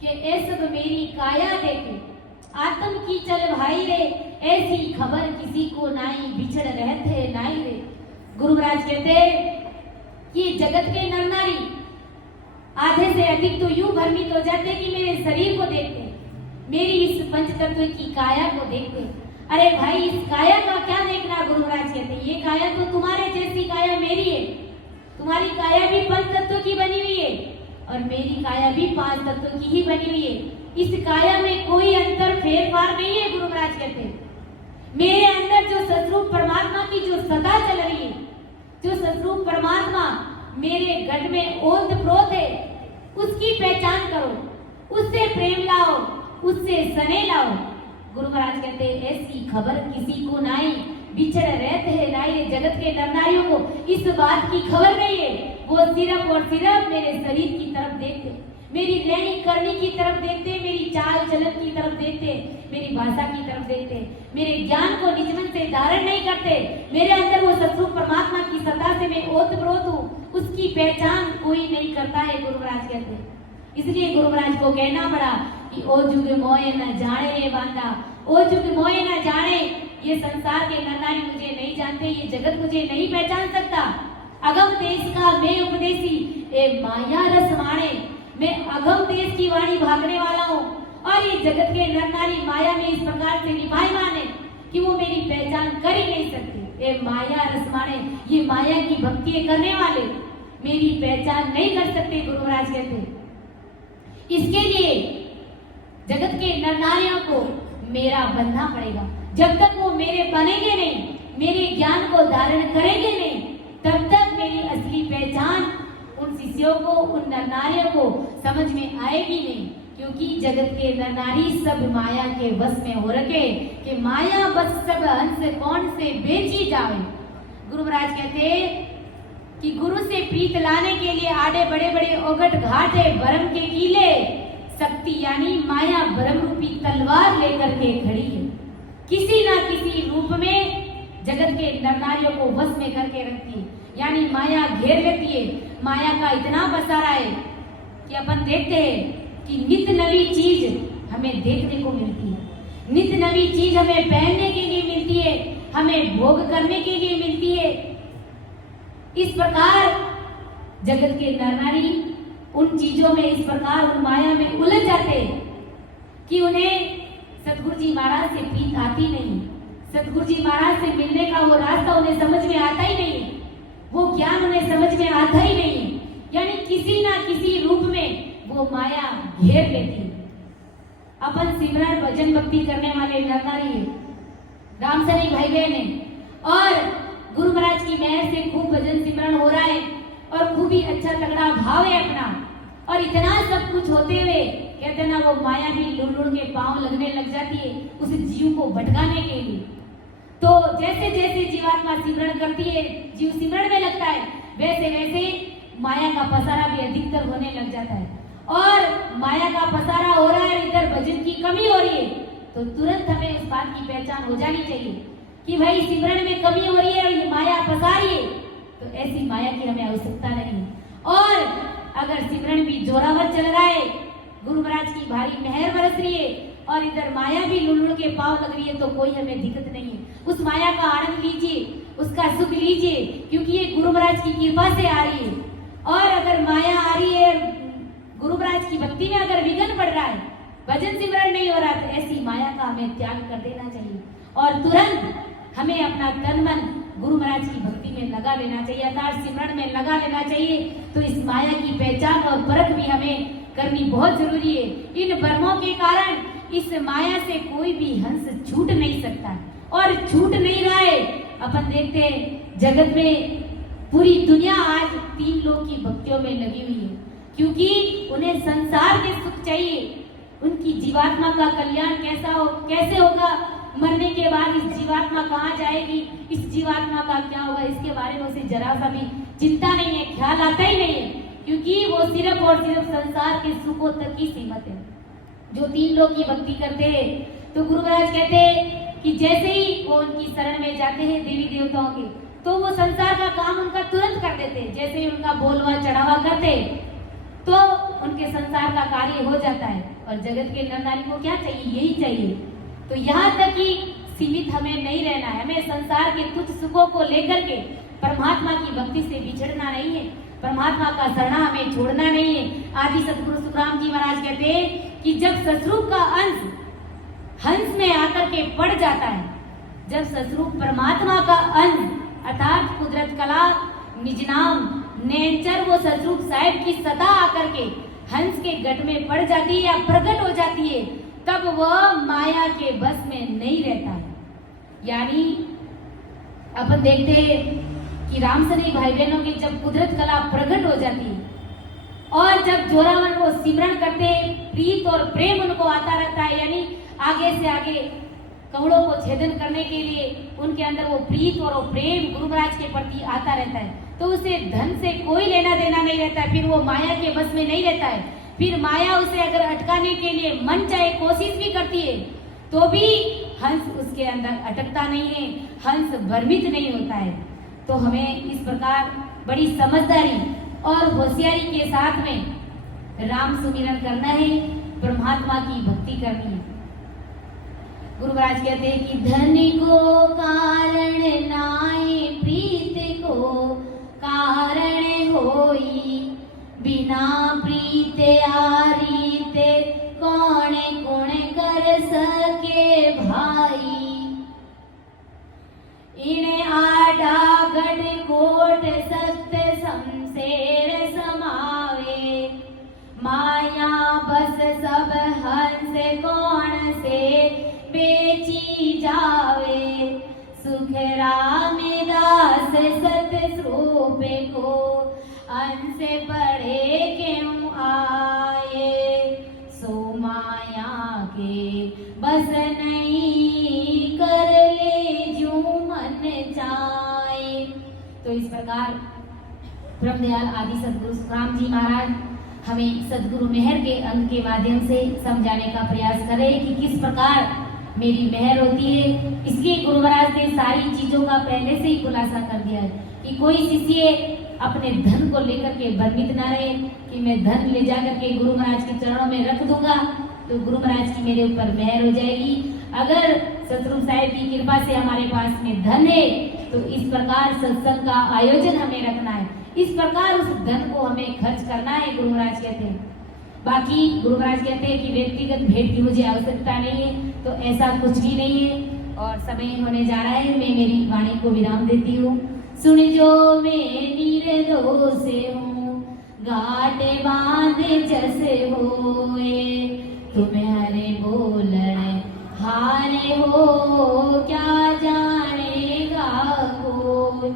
के ए सब मेरी काया देखे, आत्म की चल भाई रे, ऐसी खबर किसी को नाई, बिछड़ रहते नाई रे। गुरु महाराज कहते कि जगत के नर नारी आधे से अधिक तो यूं भ्रमित हो जाते कि मेरे शरीर को देखते, मेरी इस पंच तत्व की काया को देखते। अरे भाई इस काया का क्या देखना। गुरु महाराज कहते ये काया तो तुम्हारे जैसी काया मेरी है। तुम्हारी काया भी पंच तत्व की बनी हुई है और मेरी काया भी पांच तत्व की ही बनी हुई है। इस काया में कोई अंतर फेरफार नहीं है। गुरु महाराज कहते हैं मेरे अंदर जो सतरूप परमात्मा की जो सदा चल रही है, जो सतरूप परमात्मा मेरे गढ़ में ओतप्रोत है, उसकी पहचान करो, उससे प्रेम लाओ, उससे स्नेह लाओ। गुरु महाराज कहते हैं ऐसी खबर किसी को नाई, बिछड़ रहते हैं नाई जगत के नर नारियों को इस बात की खबर नहीं है। वो सिर्फ और सिर्फ मेरे शरीर की तरफ देखते, मेरी लेनी करनी की तरफ देखते, मेरी चाल चलन की तरफ देखते, मेरी भाषा की तरफ देखते, मेरे ज्ञान को निज मन से धारण नहीं करते। मेरे अंदर वो सतरूप परमात्मा की सत्ता से मैं ओतप्रोत हूँ, उसकी पहचान कोई नहीं करता है। गुरु महाराज कहते हैं, इसलिए गुरु महाराज को कहना पड़ा कि ओ जुग मोए न जाने रे बांधा, ओ जुग मोए न जाने, ये संसार के नर नारी मुझे नहीं जानते, ये जगत मुझे नहीं पहचान सकता। अगम देश का मैं उपदेशी, ए माया रस माणे, मैं अगम देश की वाणी भागने वाला हूँ और ये जगत के नर नारी माया में इस प्रकार से निभायमान है कि वो मेरी पहचान कर ही नहीं सकते। ए माया रस माणे, ये माया की भक्ति करने वाले मेरी पहचान नहीं कर सकते। गुरु महाराज कहते इसके लिए जगत के नर नारियों को मेरा बनना पड़ेगा। जब तक वो मेरे बनेंगे नहीं, मेरे ज्ञान को धारण करेंगे नहीं, तब तक मेरी असली पहचान उन शिष्यों को, उन नर नारियों को समझ में आएगी नहीं। क्योंकि जगत के नर नारी सब माया के वश में हो रखे कि माया बस सब हंस कौन से बेची जावे। गुरु महाराज कहते कि गुरु से प्रीत लाने के लिए आड़े बड़े बड़े ओगट घाट है, भरम के कीले, शक्ति यानी माया भरम रूपी तलवार लेकर के खड़ी है। किसी ना किसी रूप में जगत के नर नारियों को वश में करके रखती है, यानी माया घेर लेती है। माया का इतना पसारा है कि अपन देखते हैं कि नित नवी चीज हमें देखने को मिलती है, नित नवी चीज हमें पहनने के लिए मिलती है, हमें भोग करने के लिए मिलती है। इस प्रकार जगत के नर नारी उन चीजों में, इस प्रकार उन माया में उलझ जाते कि उन्हें सतगुरु जी महाराज से प्रीत आती नहीं, सतगुरु जी महाराज से मिलने का वो रास्ता उन्हें समझ में आता ही नहीं, वो ज्ञान उन्हें समझ में आता ही नहीं। यानी किसी ना किसी रूप में वो माया घेर लेती है। अपन सिमरन भजन भक्ति करने वाले नर नारी है, रामसरी भाई बहन है, और गुरु महाराज की मेहर से खूब भजन सिमरन हो रहा है और खूब ही अच्छा तगड़ा भाव है अपना, और इतना सब कुछ होते हुए कहते ना वो माया भी लुड़ के पांव लगने लग जाती है उस जीव को भटकाने के लिए। तो जैसे जैसे जीवात्मा सिमरण करती है, जीव सिमरण में लगता है, वैसे वैसे माया का पसारा भी अधिकतर होने लग जाता है। और माया का पसारा हो रहा है, इधर भजन की कमी हो रही है, तो तुरंत हमें इस बात की पहचान हो जानी चाहिए कि भाई सिमरण में कमी हो रही है और ये माया पसा रही है, तो ऐसी माया की हमें आवश्यकता नहीं। और अगर सिमरण भी जोरावर चल रहा है, गुरु महाराज की भारी मेहर बरस रही है और इधर माया भी लुड़ के पांव लग रही है, तो कोई हमें दिक्कत नहीं है। उस माया का आनंद लीजिए, उसका सुख लीजिए, क्योंकि ये गुरु महाराज की कृपा से आ रही है। और अगर माया आ रही है, गुरु महाराज की भक्ति में अगर विघ्न पड़ रहा है, भजन सिमरण नहीं हो रहा, तो ऐसी माया का हमें त्याग कर देना चाहिए और तुरंत हमें अपना तन मन गुरु महाराज की भक्ति में लगा लेना चाहिए, अर्थात सिमरण में लगा लेना चाहिए। तो इस माया की पहचान और परख भी हमें करनी बहुत जरूरी है। इन भ्रमों के कारण इस माया से कोई भी हंस छूट नहीं सकता और छूट नहीं रहा है। अपन देखते हैं जगत में पूरी दुनिया आज 3 लोक की भक्तियों में लगी हुई है, क्योंकि उन्हें संसार के सुख चाहिए। उनकी जीवात्मा का कल्याण कैसे होगा, मरने के बाद इस जीवात्मा कहाँ जाएगी, इस जीवात्मा का क्या होगा, इसके बारे में उसे जरा सा भी चिंता नहीं है, ख्याल आता ही नहीं है, क्योंकि वो सिर्फ और सिर्फ संसार के सुखों तक ही सीमित है। जो 3 लोग की भक्ति करते हैं, तो गुरु महाराज कहते हैं कि जैसे ही वो उनकी शरण में जाते हैं देवी देवताओं के, तो वो संसार का काम उनका तुरंत कर देते हैं। जैसे ही उनका बोलवा चढ़ावा करते तो उनके संसार का कार्य हो जाता है। और जगत के नर नारी को क्या चाहिए, यही चाहिए। तो यहाँ तक ही सीमित हमें नहीं रहना है, हमें संसार के तुच्छ सुखों को लेकर के परमात्मा की भक्ति से बिछड़ना नहीं है, परमात्मा का शरणा हमें छोड़ना नहीं है। आदि सतगुरु सुखराम जी महाराज कहते हैं कि जब ससरूप का अंश हंस में आकर के पड़ जाता है, जब ससरूप परमात्मा का अंश अर्थात कुदरत कला निज नाम नेचर वो ससरूप साहिब की सदा आकर के हंस के गट में पड़ जाती है या प्रकट हो जाती है, तब वह माया के बस में नहीं रहता है। यानी अपन देखते हैं कि रामसरी भाई बहनों की जब कुदरत कला प्रकट हो जाती है और जब जोरावर को सिमरन करते प्रीत और प्रेम उनको आता रहता है, यानी आगे से आगे कवड़ों को छेदन करने के लिए उनके अंदर वो प्रीत और वो प्रेम गुरु महाराज के प्रति आता रहता है, तो उसे धन से कोई लेना देना नहीं रहता है, फिर वो माया के बस में नहीं रहता है। फिर माया उसे अगर अटकाने के लिए मन चाहे कोशिश भी करती है तो भी हंस उसके अंदर अटकता नहीं है, हंस भ्रमित नहीं होता है। तो हमें इस प्रकार बड़ी समझदारी और होशियारी के साथ में राम सुमिरन करना है, परमात्मा की भक्ति करनी है। गुरु महाराज कहते हैं कि धन को कारण नाय प्रीत को कारण होई, बिना प्रीत आरीत कौन कौन कर सके भाई। इने आडा गढ़ कोट सत्य शमशेर समावे, माया बस सब हंस कौन से बेची जावे। सुख रामदास सत स्वरूप को अंश पढ़े क्यों आए, सो माया के बस नहीं कर ले जो मन चाहे। तो इस प्रकार ब्रह्मदयाल आदि सदगुरु सुखराम जी महाराज हमें सदगुरु मेहर के अंग के माध्यम से समझाने का प्रयास करें कि किस प्रकार मेरी मेहर होती है। इसलिए गुरु महाराज ने सारी चीजों का पहले से ही खुलासा कर दिया है कि कोई शिष्य अपने धन को लेकर के भ्रमित ना रहे कि मैं धन ले जाकर के गुरु महाराज के चरणों में रख दूंगा तो गुरु महाराज की मेरे ऊपर मेहर हो जाएगी। अगर सतरूप साहिब की कृपा से हमारे पास में धन है तो इस प्रकार सत्संग का आयोजन हमें रखना है, इस प्रकार उस धन को हमें खर्च करना है, गुरु महाराज कहते हैं। बाकी गुरु महाराज कहते हैं कि व्यक्तिगत भेंट की मुझे आवश्यकता नहीं है, तो ऐसा कुछ भी नहीं है। और समय होने जा रहा है, मैं मेरी वाणी को विराम देती हूँ। सुन जो मैं निर्दोष हूँ, घाटे बांधे जैसे होए, तुम्हारे बोलने हारे हो क्या जानेगा कोई।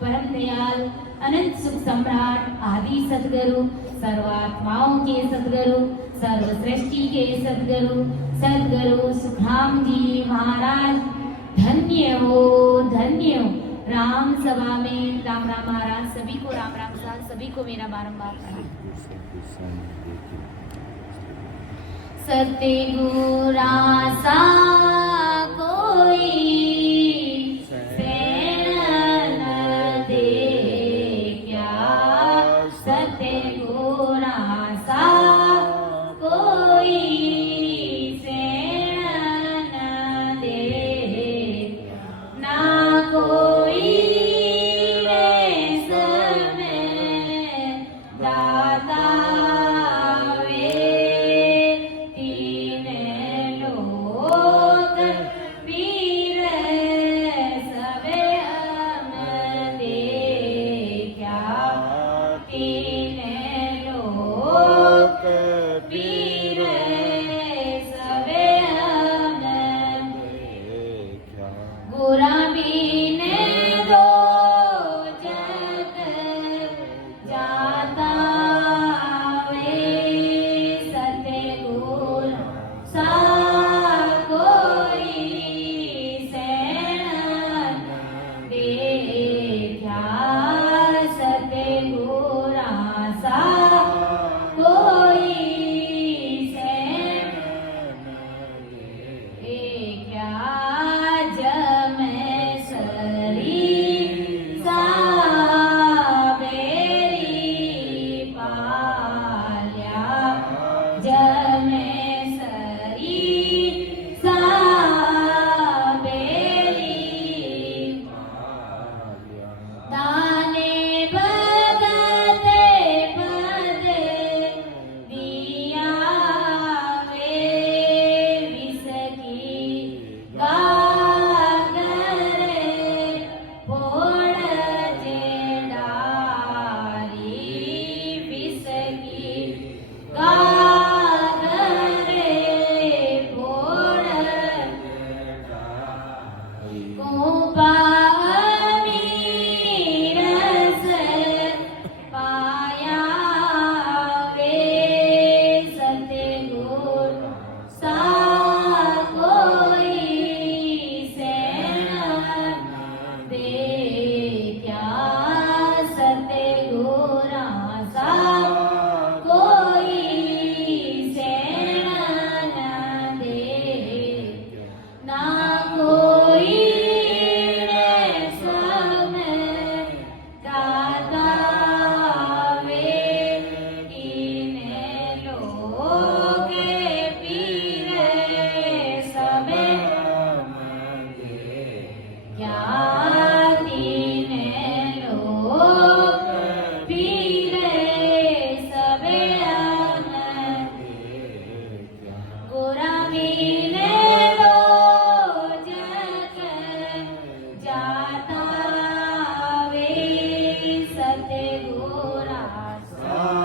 परम दयाल अनंत सुख सम्राट आदि सदगुरु, सर्वात्माओं के सदगुरु, सर्व सृष्टि के सदगुरु सदगुरु सुखराम जी महाराज धन्य हो, धन्य हो। राम सभा में राम राम महाराज सभी को राम राम साल, सभी को मेरा बारंबार सतगुरा सा कोई शरण दे क्या, सतगुरा सा कोई शरण दे ना कोई दाता दाने भगत को रास।